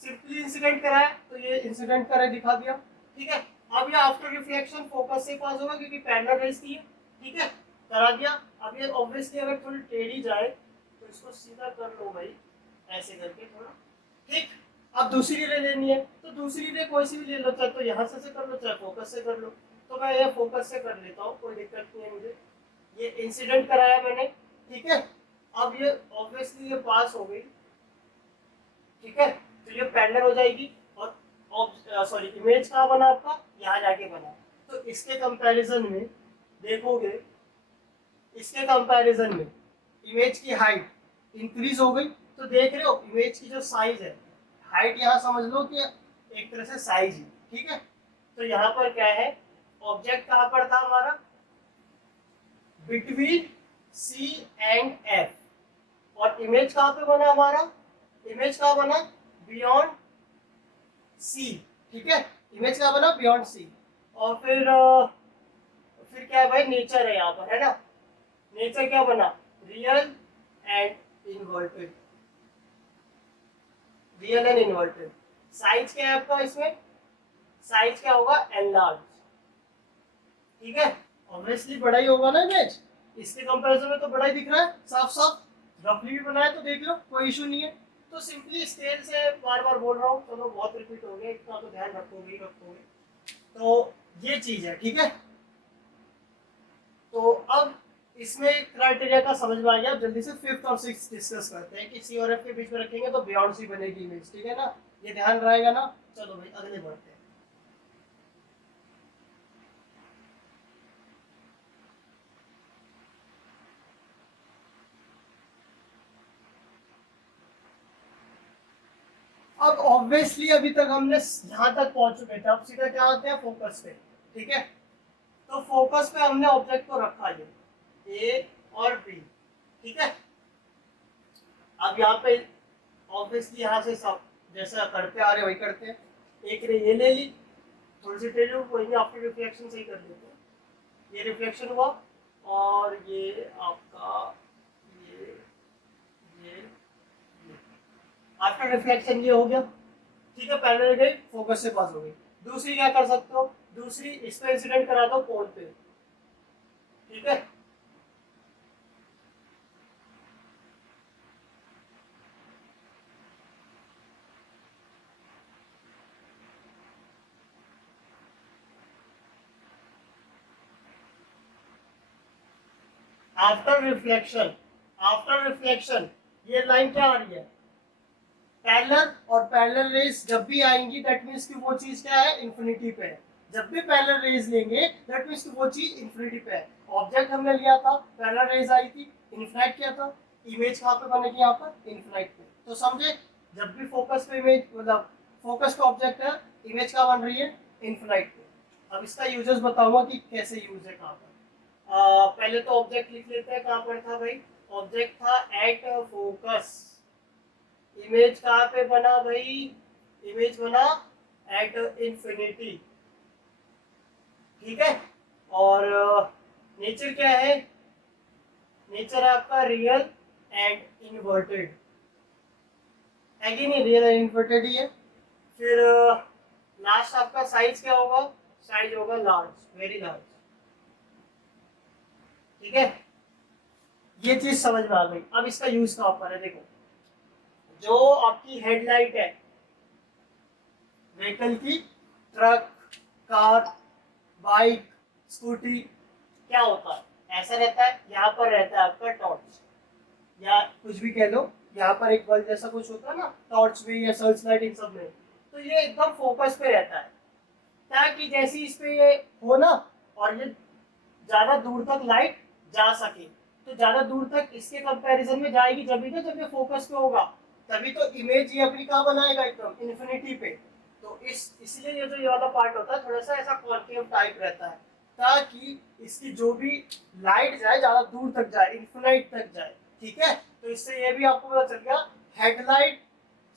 सिंपली इंसिडेंट कराया तो ये इंसिडेंट करे दिखा दिया। ठीक है, अब ये आफ्टर रिफ्लेक्शन फोकस से पास होगा क्योंकि पैरेलल रेज थी। ठीक है, करा दिया। अब ये ऑब्वियसली अगर थोड़ी टेढ़ी जाए तो इसको सीधा कर लो भाई, ऐसे करके थोड़ा। ठीक, अब दूसरी रे लेनी है तो दूसरी रे कोई सी भी ले लो, चाहे तो यहाँ से कर लो चाहे फोकस से कर लो। तो मैं ये फोकस से कर लेता हूँ, कोई दिक्कत नहीं है मुझे। ये इंसिडेंट कराया मैंने। ठीक है, अब ये ऑब्वियसली ये पास हो गई। ठीक है, तो ये पैरेलल हो जाएगी और सॉरी इमेज कहाँ बना आपका, यहाँ जाके बना। तो इसके कंपैरिजन में देखोगे, इसके कंपैरिजन में इमेज की हाइट इंक्रीज हो गई। तो देख रहे हो इमेज की जो साइज है, हाइट यहाँ समझ लो कि एक तरह से साइज ही। ठीक है, तो यहाँ पर क्या है, ऑब्जेक्ट कहाँ पर था हमारा, बिटवीन सी एंड एफ, और इमेज कहाँ पे बना हमारा, इमेज कहाँ बना, बियॉन्ड सी। ठीक है, इमेज कहाँ बना, बियॉन्ड सी। और फिर क्या है भाई, नेचर है यहाँ पर, है ना, नेचर क्या बना, real and inverted, real and inverted. Size क्या है आपका इसमें, साइज क्या होगा, एनलार्ज। ठीक है, ऑब्वियसली बड़ा ही होगा ना इमेज, इसके कंपैरिजन में तो बड़ा ही दिख रहा है साफ साफ। रफली भी बनाया तो देख लो, कोई इशू नहीं है। तो सिंपली स्केल से बार बार बोल रहा हूँ, चलो बहुत रिपीट हो गया, इतना तो ध्यान रखोगे ही रखोगे। तो ये चीज है। ठीक है, तो अब इसमें क्राइटेरिया का समझ में आ गया। जल्दी से फिफ्थ और सिक्स डिस्कस करते हैं कि सी और एफ के बीच में रखेंगे तो बियॉन्ड सी बनेगी इमेज, ठीक है ना, ये ध्यान रहेगा ना। चलो भाई अगले बढ़ते हैं। अब ऑब्वियसली अभी तक हमने यहाँ तक पहुंच चुके थे, अब सीधा क्या आते हैं फोकस पे, ठीक है। तो फोकस पे हमने ऑब्जेक्ट को रखा ये ए और बी, ठीक है। अब यहाँ पे ऑब्वियसली यहाँ से सब जैसा करते आ रहे वही करते हैं। एक ने ये ले ली, थोड़ी सी टेल कोई नहीं, आफ्टर रिफ्लेक्शन से ही कर लेते हैं। ये रिफ्लेक्शन हुआ और ये आपका ये ये आफ्टर रिफ्लेक्शन ये हो गया, ठीक है। पहले गई फोकस से पास हो गई। दूसरी क्या कर सकते हो, दूसरी इस पे इंसिडेंट करा दो पोल पे, ठीक है। आफ्टर रिफ्लेक्शन, आफ्टर रिफ्लेक्शन ये लाइन क्या आ रही है, पैरेलल, और पैरेलल रेज जब भी आएंगी दैट मींस कि वो चीज क्या है, इन्फिनिटी पे है। जब भी पैरेलल रेज लेंगे दैट मींस कि वो चीज इन्फिनिटी पे है। ऑब्जेक्ट हमने लिया था, पैरेलल रेज आई थी, इन्फिनाइट किया था, इमेज कहाँ पे बनेगी, यहाँ पर इन्फिनाइट पे। तो समझे, जब भी फोकस पे इमेज मतलब फोकस पे ऑब्जेक्ट है, इमेज कहाँ बन रही है, इन्फिनाइट पे। अब इसका यूजेस बताऊंगा कि कैसे यूज है कहाँ पर। पहले तो ऑब्जेक्ट लिख लेते हैं, कहाँ पर था भाई, ऑब्जेक्ट था एट फोकस। इमेज कहाँ पे बना भाई, इमेज बना एट इंफिनिटी, ठीक है। और नेचर क्या है, नेचर आपका रियल एंड इन्वर्टेड है कि नहीं, रियल एंड इन्वर्टेड ही है। फिर लास्ट आपका साइज क्या होगा, साइज होगा लार्ज, वेरी लार्ज, ठीक है। ये चीज समझ में आ गई। अब इसका यूज कहाँ पर है, देखो जो आपकी हेडलाइट है व्हीकल की, ट्रक, कार, बाइक, स्कूटी, क्या होता है, ऐसा रहता है, यहाँ पर रहता है आपका टॉर्च या कुछ भी कह लो, यहाँ पर एक बल्ब जैसा कुछ होता है ना टॉर्च में या सर्च लाइट इन सब में। तो ये एकदम फोकस पे रहता है ताकि जैसी इस पे ये हो ना, और ये ज्यादा दूर तक लाइट जा सके, तो ज्यादा दूर तक इसके कंपैरिजन में जाएगी जब भी, तो जब ये फोकस पे होगा तभी तो इमेज ये अपनी कहाँ बनाएगा, एकदम इन्फिनिटी पे। तो इसलिए ये जो ये वाला पार्ट होता है थोड़ा सा ऐसा कॉन्केव टाइप रहता है, ताकि इसकी जो भी लाइट जाए ज्यादा दूर तक जाए, इन्फिनाइट तक जाए, ठीक है। तो इससे ये भी आपको पता चल गया, हेडलाइट,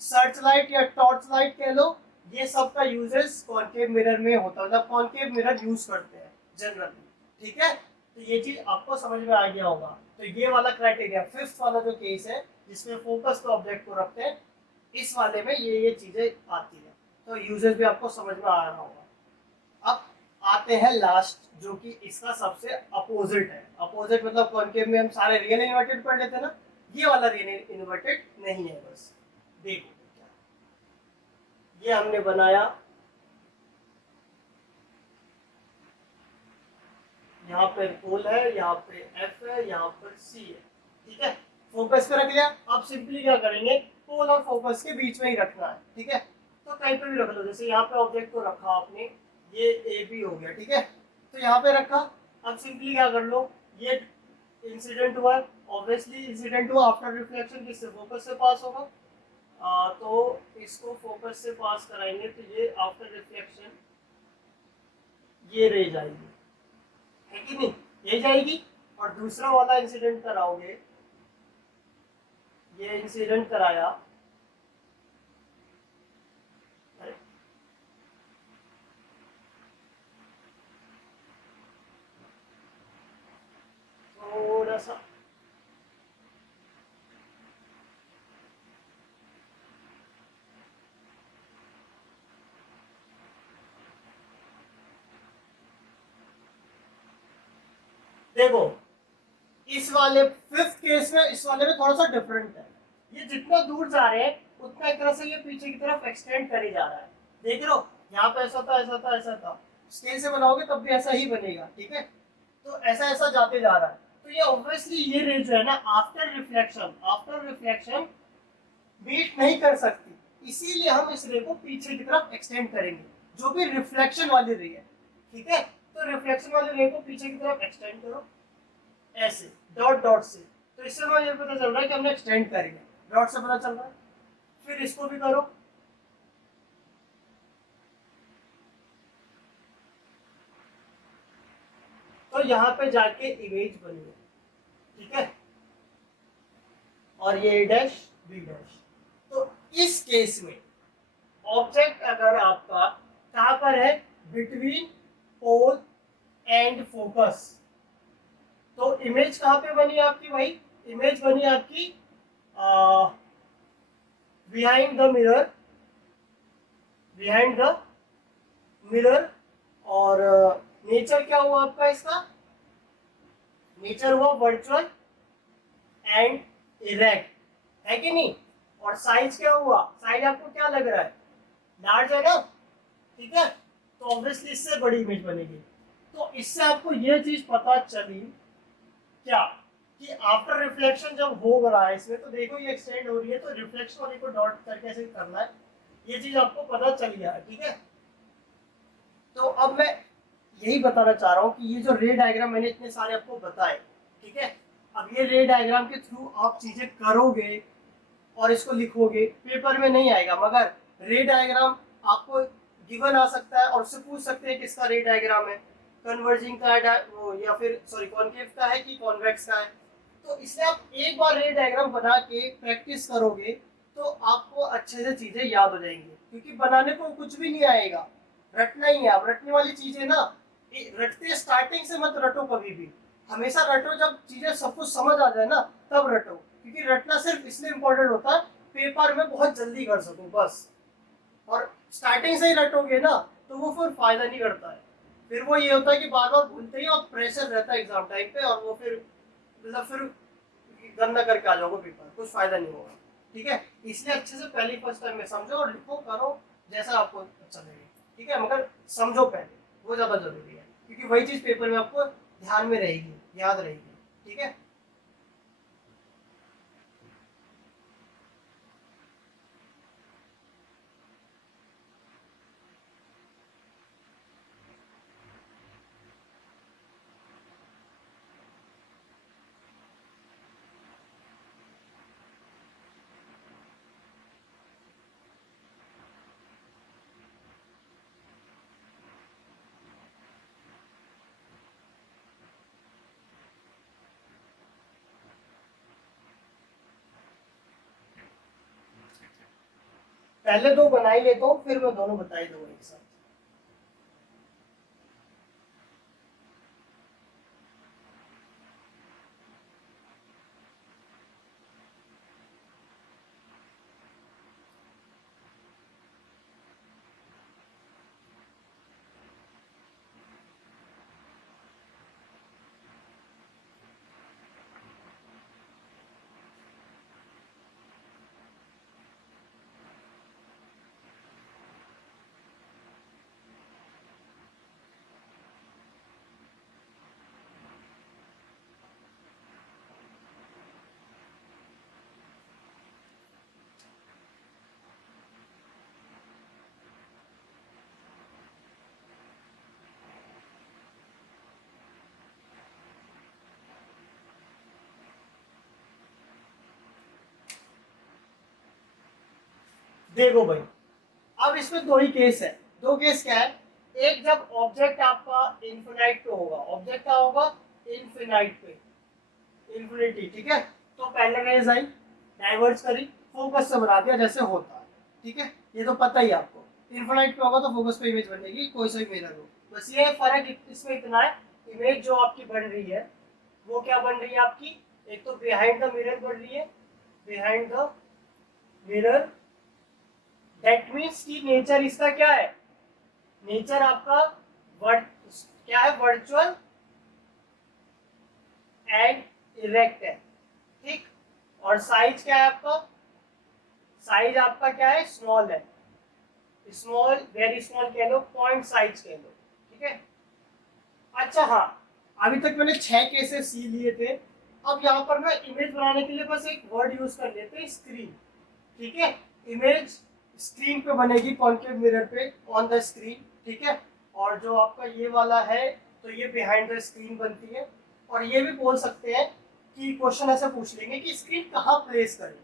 सर्च लाइट या टॉर्च लाइट कह लो, ये सब का यूजेस कॉन्केव मिरर में होता है, मतलब कॉन्केव मिरर यूज करते हैं जनरली, ठीक है। तो ये चीज आपको समझ में आ गया होगा। तो ये वाला क्राइटेरिया, फिफ्थ वाला जो केस है जिसमें फोकस पे ऑब्जेक्ट को रखते हैं, इस वाले में ये चीजें आती है। तो यूजेस भी आपको समझ में आ रहा होगा। अब आते हैं लास्ट, जो कि इसका सबसे अपोजिट है। अपोजिट मतलब कॉन्केव में हम सारे रियल इन्वर्टेड पढ़ लेते हैं ना, ये वाला रियल इन्वर्टेड नहीं है। बस देखो क्या, ये हमने बनाया, यहाँ पे पोल है, यहाँ पे एफ है, यहाँ पर सी है, ठीक है। फोकस पे रख लिया। अब सिंपली क्या करेंगे, पोल और फोकस के बीच में ही रखना है, ठीक है। तो कहीं पे भी रख लो, जैसे यहाँ पे ऑब्जेक्ट को रखा आपने, ये ए बी हो गया, ठीक है। तो यहाँ पे रखा। अब सिंपली क्या कर लो, ये इंसिडेंट हुआ, ऑब्वियसली इंसिडेंट हुआ आफ्टर रिफ्लेक्शन, किससे, फोकस से पास होगा। तो इसको फोकस से पास कराएंगे तो ये आफ्टर रिफ्लेक्शन ये रह जाएगी, है कि नहीं, ये जाएगी। और दूसरा वाला इंसिडेंट कराओगे, ये इंसिडेंट कराया, थोड़ा सा देखो, इस वाले फिफ्थ केस में, इस वाले में थोड़ा सा डिफरेंट है। ये जितना दूर जा रहे हैं उतना एक तरह से ये पीछे की तरफ एक्सटेंड करे जा रहा है, देख रहे हो। यहाँ पे ऐसा था, ऐसा था, ऐसा था, स्केल से बनाओगे तब भी ऐसा ही बनेगा, ठीक है। तो ऐसा ऐसा जाते जा रहा है। तो ये ऑब्वियसली ये रे जो है ना आफ्टर रिफ्लेक्शन बीट नहीं कर सकती, इसीलिए हम इस रे को पीछे की तरफ एक्सटेंड करेंगे, जो भी रिफ्लेक्शन वाली रे है। ठीक है, तो रिफ्लेक्शन वाली रे को पीछे की तरफ एक्सटेंड करो ऐसे डॉट डॉट से, तो इससे हमें ये पता चल रहा है कि हमने एक्सटेंड करेंगे, डॉट से पता चल रहा है। फिर इसको भी करो, तो यहाँ पे जाके इमेज बनी है। ठीक है, और ये ए डैश बी डैश। तो इस केस में ऑब्जेक्ट अगर आपका कहां पर है, बिटवीन पोल एंड फोकस, तो इमेज कहां पे बनी आपकी भाई, इमेज बनी आपकी behind the mirror, behind the mirror. और नेचर क्या हुआ आपका इसका, नेचर हुआ वर्चुअल एंड इरेक्ट, है कि नहीं। और साइज क्या हुआ, साइज आपको क्या लग रहा है, लार्ज है ना। ठीक है, तो ऑब्वियसली इससे बड़ी इमेज बनेगी। तो इससे आपको यह चीज पता चली क्या, कि आफ्टर रिफ्लेक्शन जब हो रहा है इसमें, तो देखो ये एक्सटेंड हो रही है, तो रिफ्लेक्शन वाले को डॉट करके ऐसे करना है, ये चीज आपको पता चल गया। ठीक है, तो अब मैं यही बताना चाह रहा हूँ कि ये जो रे डायग्राम मैंने इतने सारे आपको बताए, ठीक है, अब ये रे डायग्राम के थ्रू आप चीजें करोगे और इसको लिखोगे, पेपर में नहीं आएगा, मगर रे डायग्राम आपको गिवन आ सकता है और उससे पूछ सकते हैं किसका रे डायग्राम है, कन्वर्जिंग का है या फिर सॉरी कॉन्केव का है कि कॉन्वेक्स का है। तो इसलिए आप एक बार रे डायग्राम बना के प्रैक्टिस करोगे तो आपको अच्छे से चीजें याद हो जाएंगी, क्योंकि बनाने को कुछ भी नहीं आएगा, रटना ही है। अब रटने वाली चीजें ना, रटते स्टार्टिंग से मत रटो कभी भी, हमेशा रटो जब चीजें सब कुछ समझ आ जाए ना तब रटो, क्योंकि रटना सिर्फ इसलिए इम्पोर्टेंट होता है पेपर में बहुत जल्दी कर सको बस। और स्टार्टिंग से ही रटोगे ना तो वो फिर फायदा नहीं करता है, फिर वो ये होता है कि बार बार भूलते ही और प्रेशर रहता है एग्जाम टाइम पे, और वो फिर मतलब फिर गंदा करके आ जाओगे पेपर, कुछ फायदा नहीं होगा। ठीक है, इसलिए अच्छे से पहले फर्स्ट टाइम में समझो और लिखो करो जैसा आपको अच्छा लगे। ठीक है, मगर समझो पहले, वो ज्यादा जरूरी है, क्योंकि वही चीज पेपर में आपको ध्यान में रहेगी, याद रहेगी। ठीक है, पहले दो बना ही लेता हूँ, फिर मैं दोनों बता ही दूंगा एक साथ। देखो भाई, अब इसमें दो ही केस है। दो केस क्या है, एक जब ऑब्जेक्ट आपका इन्फिनाइट पे होगा, ऑब्जेक्ट क्या होगा, इन्फिनाइट पे, इन्फिनिटी। ठीक है, तो पहले रेज आई, डाइवर्ज करी, फोकस से बना दिया जैसे होता है। ठीक है, ये तो पता ही आपको, इन्फिनाइट पे होगा तो फोकस पे इमेज बनेगी, कोई सा भी मिरर हो। बस ये फर्क इसमें इतना है, इमेज जो आपकी बन रही है वो क्या बन रही है आपकी, एक तो बिहाइंड द मिरर बन रही है, behind the mirror. That means कि नेचर इसका क्या है, नेचर आपका वर्ड क्या है, वर्चुअल एंड इरेक्ट है। ठीक, और साइज क्या है आपका, साइज आपका क्या है, स्मॉल है, स्मॉल वेरी स्मॉल कह लो, पॉइंट साइज कह लो। ठीक है, अच्छा हाँ, अभी तक मैंने 6 केसेस सी लिए थे। अब यहाँ पर ना इमेज बनाने के लिए बस एक वर्ड यूज कर लेते हैं, स्क्रीन। ठीक है, इमेज स्क्रीन पे बनेगी, कॉन्केव मिरर पे, ऑन द स्क्रीन। ठीक है, और जो आपका ये वाला है तो ये बिहाइंड द स्क्रीन बनती है। और ये भी बोल सकते हैं कि क्वेश्चन ऐसा पूछ लेंगे कि स्क्रीन कहाँ प्लेस करें,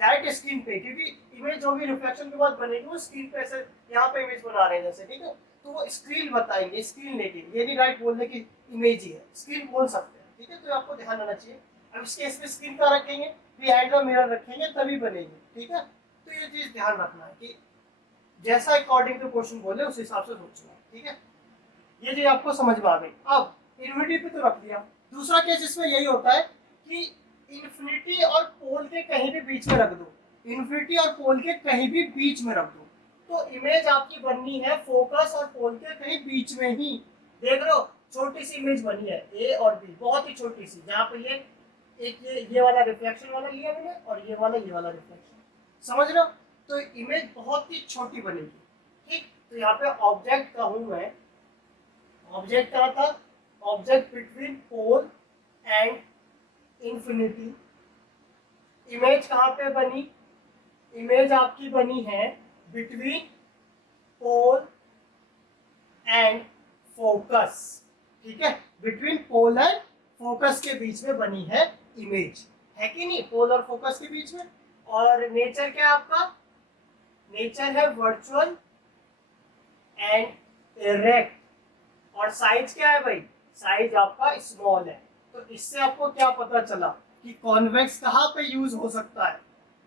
डायरेक्ट स्क्रीन पे, क्योंकि इमेज जो भी रिफ्लेक्शन के बाद बनेगी वो स्क्रीन पे, ऐसे यहाँ पे इमेज बना रहे हैं जैसे। ठीक है, तो वो स्क्रीन बताएंगे, स्क्रीन लेके, ये नहीं राइट बोलने की इमेज ही है, स्क्रीन बोल सकते हैं। ठीक है, तो आपको ध्यान रखना चाहिए। अब इस केस में स्क्रीन का रखेंगे, बिहाइंड द मिरर रखेंगे, तभी बनेगी। ठीक है, तो ये चीज ध्यान रखना है कि जैसा अकॉर्डिंग टू क्वेश्चन बोले उस हिसाब से सोचना। ठीक है, ये चीज आपको समझ में आ गई। अब इन्फिनिटी पे तो रख दिया। दूसरा केस इसमें यही होता है कि इन्फिनिटी और पोल के कहीं भी बीच में रख दो, इन्फिनिटी और पोल के कहीं भी बीच में रख दो, तो इमेज आपकी बननी है फोकस और पोल के कहीं बीच में ही। देख रहे हो, छोटी सी इमेज बनी है ए और बी, बहुत ही छोटी सी, जहाँ पे ये एक ये वाला रिफ्लेक्शन वाला लिया मैंने और ये वाला रिफ्लेक्शन, समझ रहे हो? तो इमेज बहुत ही छोटी बनेगी। ठीक, तो यहाँ पे ऑब्जेक्ट का हूं मैं, ऑब्जेक्ट क्या था, object between pole and infinity. Image कहाँ पे बनी, इमेज आपकी बनी है बिटवीन पोल एंड फोकस। ठीक है, बिटवीन पोल एंड फोकस के बीच में बनी है इमेज, है कि नहीं, पोल और फोकस के बीच में। और नेचर क्या है आपका, नेचर है वर्चुअल एंड इरेक्ट। और साइज क्या है भाई, साइज आपका स्मॉल है। तो इससे आपको क्या पता चला कि कॉन्वेक्स कहाँ पे यूज हो सकता है,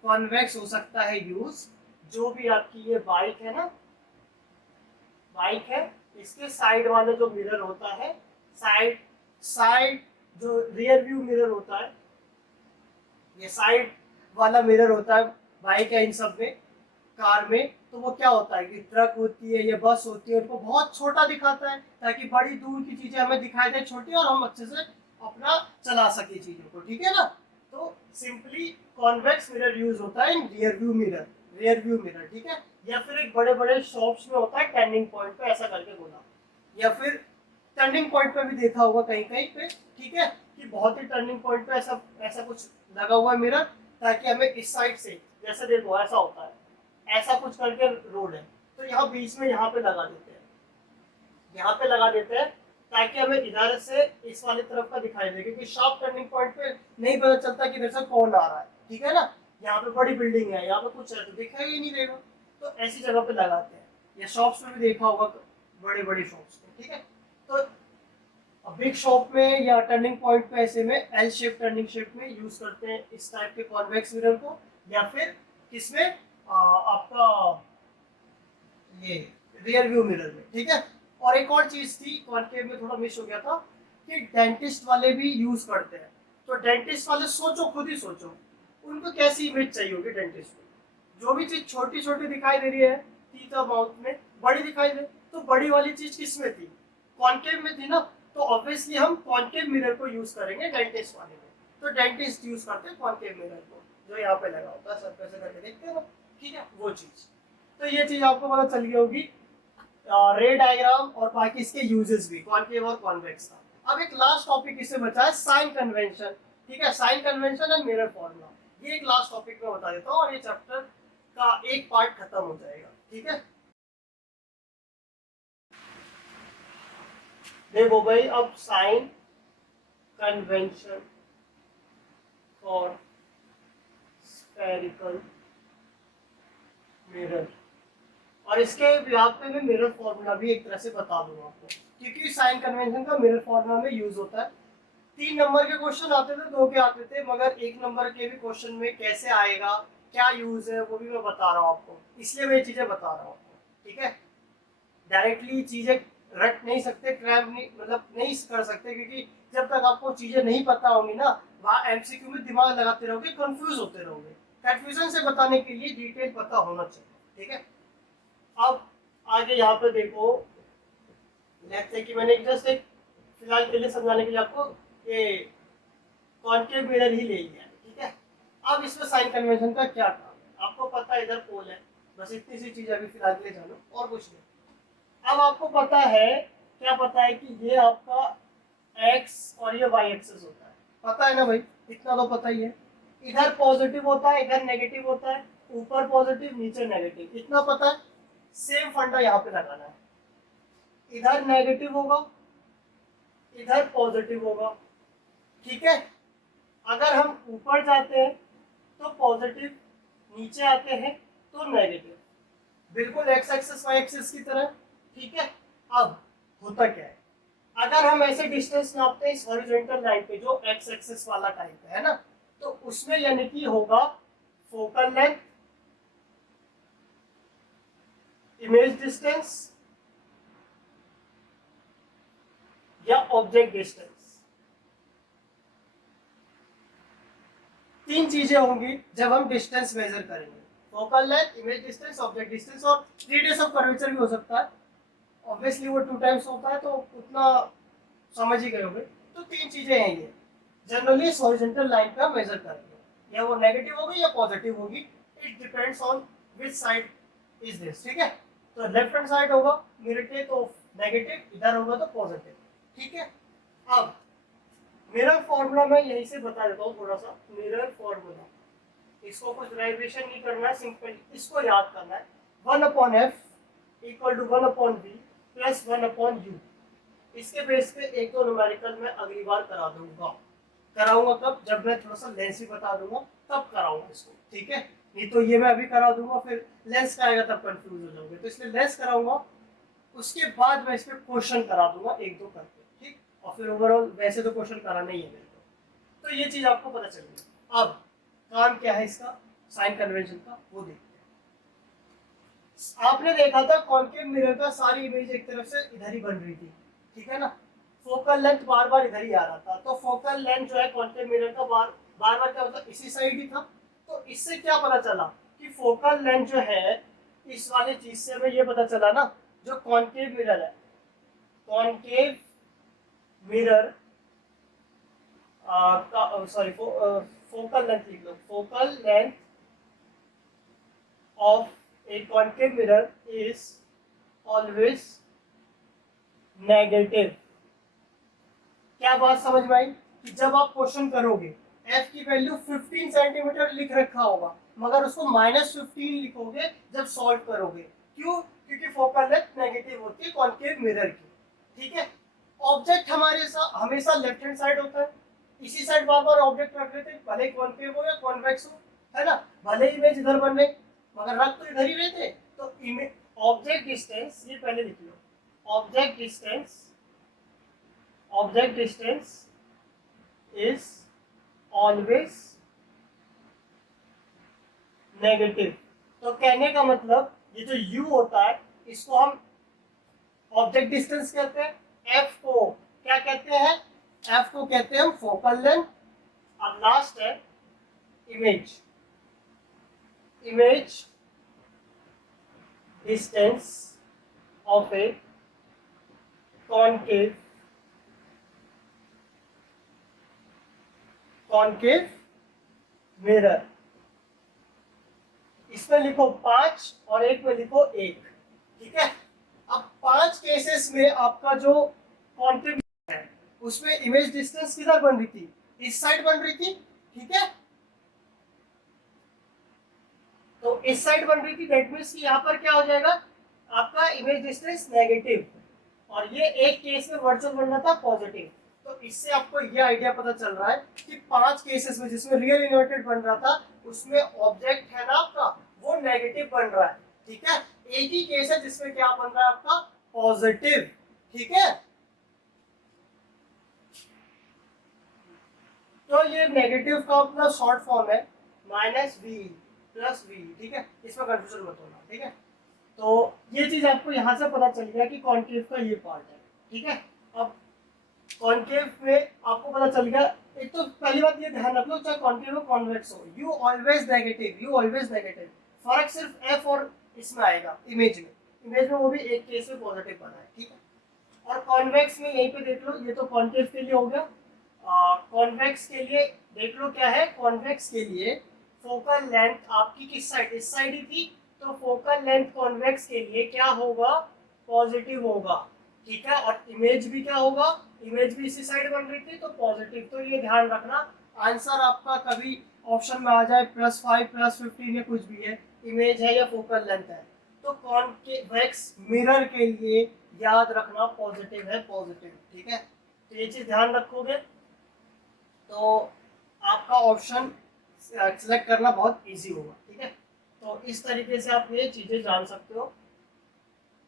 कॉन्वेक्स हो सकता है यूज, जो भी आपकी ये बाइक है ना, बाइक है, इसके साइड वाला जो मिरर होता है, साइड साइड जो रियर व्यू मिरर होता है, ये साइड वाला मिरर होता है बाइक है इन सब में, कार में, तो वो क्या होता है कि ट्रक होती है या बस होती है, उनको बहुत छोटा दिखाता है ताकि बड़ी दूर की चीजें हमें दिखाई दे छोटी, और हम अच्छे से अपना चला सके चीजों को। ठीक है ना, तो सिंपली कॉन्वेक्स मिरर यूज होता है इन rear view mirror, rear view mirror. ठीक है, या फिर एक बड़े बड़े शॉप्स में होता है टर्निंग पॉइंट पे, ऐसा करके बोला, या फिर टर्निंग पॉइंट पे भी देखा होगा कहीं कहीं पे। ठीक है, कि बहुत ही टर्निंग पॉइंट पे ऐसा ऐसा कुछ लगा हुआ है मिरर, ताकि हमें इस साइड से, जैसे देखो ऐसा होता है, ऐसा कुछ करके रोड है, तो यहाँ बीच में यहाँ पे लगा देते हैं, यहाँ पे लगा देते हैं, ताकि हमें इधर से इस वाली तरफ का दिखाई दे, क्योंकि शार्प टर्निंग पॉइंट पे नहीं पता चलता कि इधर से कौन आ रहा है। ठीक है ना, यहाँ पे बड़ी बिल्डिंग है, यहाँ पे कुछ है तो दिखाई ही नहीं देगा, तो ऐसी जगह पे लगाते हैं। या शॉप्स में भी देखा होगा, बड़ी बड़ी शॉप्स में। ठीक है, तो बिग शॉप में या टर्निंग पॉइंट पे ऐसे में एल शेप, टर्निंग शेप में यूज करते हैं इस टाइप के कॉन्वेक्स मिरर को। या फिर किसमें, आपका ये रियर व्यू मिरर में। ठीक है, और एक और चीज थी कॉन्केव में, थोड़ा मिस हो गया था, कि डेंटिस्ट वाले भी यूज करते हैं। तो डेंटिस्ट वाले सोचो, खुद ही सोचो, उनको कैसी इमेज चाहिए होगी डेंटिस्ट को। जो भी चीज छोटी छोटी दिखाई दे रही है टीथ और माउथ में, बड़ी दिखाई दे, तो बड़ी वाली चीज किस में थी, कॉन्केव में थी ना, तो ऑब्वियसली हम कॉन्केव मिरर को यूज करेंगे डेंटिस्ट वाले में। तो डेंटिस्ट यूज करते हैं कॉन्केव मिरर को, जो यहाँ पे लगा होता है, सब कैसे करके देखते हैं ना। ठीक है, वो चीज, तो ये चीज आपको पता चल गई होगी, रे डायग्राम और बाकी इसके यूजेस भी, कॉन्केव और कॉन्वेक्स का। अब एक लास्ट टॉपिक इससे बचा है, साइन कन्वेंशन। ठीक है, sign convention and mirror formula, ये एक लास्ट टॉपिक में बता देता हूँ, और ये चैप्टर का एक पार्ट खत्म हो जाएगा। ठीक है, देखो भाई, अब sign convention for spherical mirror, और इसके व्याप पे मैं मिरर फॉर्मूला भी एक तरह से बता दूंगा आपको, क्योंकि साइन कन्वेंशन का मिरर फॉर्मूला में यूज होता है। 3 नंबर के क्वेश्चन आते थे, 2 के आते थे, मगर 1 नंबर के भी क्वेश्चन में कैसे आएगा, क्या यूज है, वो भी मैं बता रहा हूँ आपको, इसलिए मैं ये चीजें बता रहा हूँ आपको। ठीक है, डायरेक्टली चीजें रट नहीं सकते, क्रैप नहीं, मतलब नहीं कर सकते, क्योंकि जब तक आपको चीजें नहीं पता होंगी ना, वहाँ एमसीक्यू में दिमाग लगाते रहोगे, कंफ्यूज होते रहोगे। कंफ्यूजन से बताने के लिए डिटेल पता होना चाहिए। ठीक है, अब आगे यहाँ पे देखो, लेट्स से कि मैंने जस्ट एक फिलहाल के लिए समझाने के लिए आपको ये कॉन्केव मिरर ही ले लिया है। ठीक है, अब इसमें साइन कन्वेंशन का क्या काम है, आपको पता है इधर पोल है, बस इतनी सी चीज अभी फिलहाल के लिए जानो, और कुछ नहीं। अब आपको पता है, क्या पता है कि ये आपका एक्स और ये वाई एक्सेस होता है, पता है ना भाई, इतना तो पता ही है। इधर पॉजिटिव होता है, इधर नेगेटिव होता है, ऊपर पॉजिटिव नीचे नेगेटिव, इतना पता है। सेम फंडा यहाँ पे लगाना है, इधर नेगेटिव होगा, इधर पॉजिटिव होगा, ठीक है। अगर हम ऊपर जाते हैं तो पॉजिटिव, नीचे आते हैं तो नेगेटिव, बिल्कुल एक्स एक्सिस वाई एक्सिस की तरह, ठीक है। अब होता क्या है, अगर हम ऐसे डिस्टेंस नापते हैं इस हॉरिजॉन्टल लाइन पे जो एक्स एक्सिस वाला टाइप है ना, तो उसमें यानी कि होगा फोकल लेंथ, इमेज डिस्टेंस या ऑब्जेक्ट डिस्टेंस। तीन चीजें होंगी जब हम डिस्टेंस मेजर करेंगे, focal length, image distance, object distance, और रेडियस ऑफ कर्वेचर भी हो सकता है। ऑब्वियसली वो 2 टाइम्स होता है तो उतना समझ ही गए होंगे। तो तीन चीजें हैं ये जनरली इस हॉरिजॉन्टल लाइन पे हम मेजर करेंगे, या वो नेगेटिव होगी या पॉजिटिव होगी, it depends on which side is this, ठीक है। तो लेफ्ट हैंड साइड होगा मिरर के तो नेगेटिव, इधर होगा तो पॉजिटिव, ठीक है। अब मिरर फॉर्मूला मैं यहीं से बता देता हूँ थोड़ा सा, मिरर फॉर्मूला, इसको कुछ डेरिवेशन नहीं करना है, सिंपल इसको याद करना है, 1/f equal to 1/v plus 1/u। इसके बेस पे एक तो न्यूमेरिकल में अगली बार करा दूंगा, कराऊंगा कब, जब मैं थोड़ा सा लेंस ही बता दूंगा तब कराऊंगा इसको, ठीक है। नहीं तो ये मैं अभी करा दूंगा फिर लेंस का आएगा तब कंफ्यूज हो जाओगे, तो इसलिए लेंस कराऊंगा, उसके बाद मैं इस पे क्वेश्चन करा दूंगा एक दो करके, ठीक। और फिर ओवरऑल वैसे तो क्वेश्चन कराना ही है मेरे को, तो ये चीज आपको पता चल गई। अब काम क्या है इसका, साइन कन्वेंशन का, वो देखते हैं। आपने देखा था कॉन्केव मिरर का सारी इमेज एक तरफ से इधर ही बन रही थी, ठीक है ना, फोकल लेंथ बार बार इधर ही आ रहा था, तो फोकल लेंथ जो है कॉन्केव मिरर का बार बार क्या होता, इसी साइड ही था। तो इससे क्या पता चला कि फोकल लेंथ जो है इस वाली चीज से हमें ये पता चला ना, जो कॉन्केव मिरर है, concave mirror sorry focal length लिख लो, focal length of a concave mirror is always negative। क्या बात समझ में आई कि जब आप क्वेश्चन करोगे f की वैल्यू 15 सेंटीमीटर लिख रखा होगा, मगर उसको -15 लिखोगे जब सॉल्व करोगे, क्यों, क्योंकि फोकल लेंथ नेगेटिव होती है कॉन्केव मिरर की, ठीक है। ऑब्जेक्ट हमारे हमेशा लेफ्ट हैंड साइड होता है, इसी साइड बार बार ऑब्जेक्ट रख रहे थे, भले ही कॉन्केव हो या कॉन्वेक्स हो, है ना, भले ही इमेज इधर बन रही मगर रख तो इधर ही रहे थे। तो ऑब्जेक्ट डिस्टेंस, ये पहले लिख लो, object distance, object distance is always negative. तो कहने का मतलब ये जो u होता है इसको हम ऑब्जेक्ट डिस्टेंस कहते हैं, f को क्या कहते हैं, f को कहते हैं हम फोकल लेंथ। अब लास्ट है image, image distance of a concave mirror. इसमें लिखो 5 और एक में लिखो 1, ठीक है। अब 5 केसेस में आपका जो कॉन्केव है उसमें इमेज डिस्टेंस किधर बन रही थी, इस साइड बन रही थी, ठीक है। तो इस साइड बन रही थी, दैट मींस कि यहाँ पर क्या हो जाएगा आपका इमेज डिस्टेंस नेगेटिव, और ये एक केस में वर्चुअल बन रहा था पॉजिटिव। तो इससे आपको ये आइडिया पता चल रहा है कि 5 केसेस में जिसमें रियल इन्वर्टेड बन रहा था उसमें ऑब्जेक्ट है ना आपका वो नेगेटिव बन रहा है, ठीक है। एक ही केस है जिसमें क्या बन रहा है आपका पॉजिटिव, ठीक है। तो ये नेगेटिव का अपना शॉर्ट फॉर्म है -v + v, ठीक है, इसमें कंफ्यूजन मत होना, ठीक है। तो ये चीज आपको यहाँ से पता चल गया कि कॉन्केव का ये पार्ट है, ठीक है। अब कॉन्केव में आपको पता चल गया, एक तो पहली बात ये ध्यान रख लो चाहे कॉन्केव हो कॉन्वेक्स हो, यू ऑलवेज नेगेटिव, फर्क सिर्फ एफ और इसमें आएगा इमेज में वो भी एक केस में पॉजिटिव बना है, ठीक है। और कॉन्वेक्स में यहीं पे देख लो, ये तो कॉन्केव के लिए हो गया। कॉन्वेक्स के लिए देख लो क्या है, कॉन्वेक्स के लिए फोकल लेंथ आपकी किस साइड, इस साइड ही थी, तो फोकल लेंथ कॉन्वेक्स के लिए क्या होगा, पॉजिटिव होगा, ठीक है। और इमेज भी क्या होगा, इमेज भी इसी साइड बन रही थी तो पॉजिटिव। तो ये ध्यान रखना, आंसर आपका कभी ऑप्शन में आ जाए +5 +15 या कुछ भी है, इमेज है या फोकल लेंथ है, तो कॉन्वेक्स मिरर के लिए याद रखना पॉजिटिव है, पॉजिटिव। ठीक है, तो ये चीज ध्यान रखोगे तो आपका ऑप्शन सेलेक्ट करना बहुत इजी होगा। ठीक है, तो इस तरीके से आप ये चीजें जान सकते हो।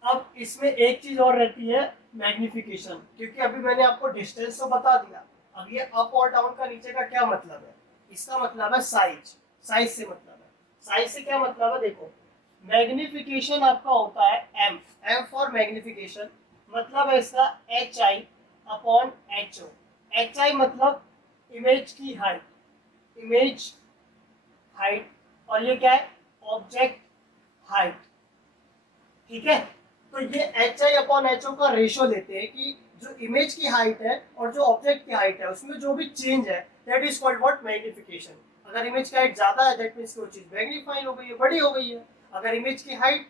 अब इसमें एक चीज और रहती है, मैग्निफिकेशन, क्योंकि अभी मैंने आपको डिस्टेंस तो बता दिया, अब ये अप और डाउन का नीचे का क्या मतलब है, इसका मतलब है साइज, साइज से मतलब है, साइज से क्या मतलब है, देखो मैग्निफिकेशन आपका होता है एम, एम फॉर मैग्निफिकेशन, मतलब है इसका HI/HO। HI मतलब इमेज की हाइट, इमेज हाइट, और ये क्या है, ऑब्जेक्ट हाइट। ठीक है, तो ये HI/HO का रेशो लेते हैं कि जो इमेज की हाइट है और जो ऑब्जेक्ट की हाइट है उसमें जो भी चेंज है that is called what, magnification. अगर इमेज की हाइट ज्यादा है दैट मींस वो चीज मैग्नीफाई हो गई है, बड़ी हो गई है। अगर इमेज की हाइट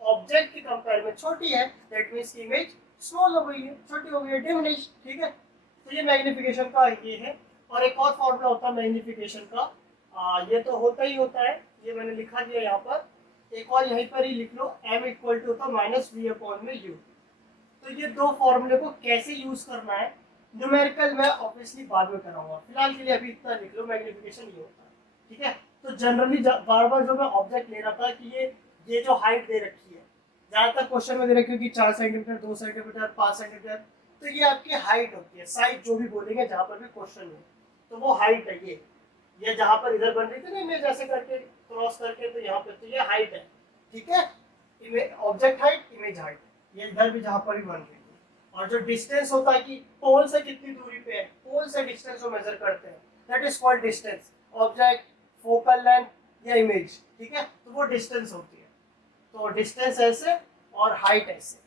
ऑब्जेक्ट के कंपेयर में छोटी है दैट मींस की इमेज स्मॉल हो गई है, छोटी हो गई है, डिमिनिश। ठीक है, तो ये मैग्निफिकेशन का ये है। और एक और फॉर्मूला होता है मैग्निफिकेशन का, ये तो होता ही होता है, ये मैंने लिखा दिया यहाँ पर, एक और यहीं पर ही लिख लो, m इक्वल टू होता -v/u। तो ये दो फॉर्मूले को कैसे यूज करना है न्यूमेरिकल में ऑब्वियसली बाद में कराऊंगा, फिलहाल के लिए अभी इतना लिख लो, मैग्निफिकेशन ये होता है। ठीक है, तो जनरली बार बार जो मैं ऑब्जेक्ट ले रहा था कि ये जो हाइट दे रखी है, ज्यादातर क्वेश्चन में दे रखी है कि 4 सेंटीमीटर, 2 सेंटीमीटर, 5 सेंटीमीटर, तो ये आपकी हाइट होती है, साइज जो भी बोलेंगे जहां पर भी क्वेश्चन में, तो वो हाइट है ये जहां पर इधर बन रही थी ना इमेज ऐसे करके क्रॉस करके, तो यहाँ पे तो ये हाइट है। ठीक है, ऑब्जेक्ट हाइट, इमेज हाइट, ये इधर भी जहां पर भी बन रही है। और जो डिस्टेंस होता है कि पोल से कितनी दूरी पे है, पोल से डिस्टेंस को मेजर करते हैं, that is called distance, object, focal length या इमेज। ठीक है, तो वो डिस्टेंस होती है, तो डिस्टेंस ऐसे और हाइट ऐसे।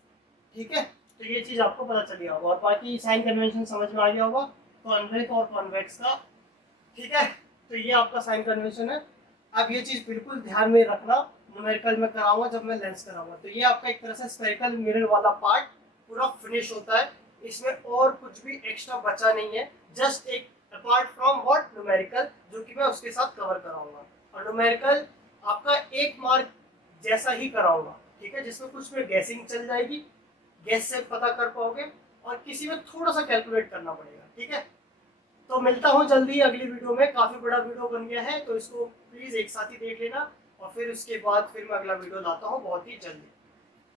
ठीक है, तो ये चीज आपको पता चल गया होगा, और बाकी साइन कन्वेंशन समझ में आ गया होगा कॉन्वेक्स और कॉन्वेक्स का। ठीक है, तो ये आपका साइन कन्वेंशन है। अब ये चीज बिल्कुल ध्यान में रखना, न्यूमेरिकल में कराऊंगा जब मैं लेंस कराऊंगा, तो ये आपका एक तरह से स्फेरिकल मिरर वाला पार्ट पूरा फिनिश होता है, इसमें और कुछ भी एक्स्ट्रा बचा नहीं है, जस्ट एक अपार्ट फ्रॉम व्हाट, न्यूमेरिकल, जो कि मैं उसके साथ कवर कराऊंगा। और न्यूमेरिकल आपका 1 मार्क जैसा ही कराऊंगा। ठीक है, जिसमें कुछ में गैसिंग चल जाएगी, गैस से पता कर पाओगे, और किसी में थोड़ा सा कैलकुलेट करना पड़ेगा। ठीक है, तो मिलता हूँ जल्दी अगली वीडियो में, काफी बड़ा वीडियो बन गया है तो इसको प्लीज एक साथ ही देख लेना, और फिर उसके बाद फिर मैं अगला वीडियो लाता हूँ बहुत ही जल्दी।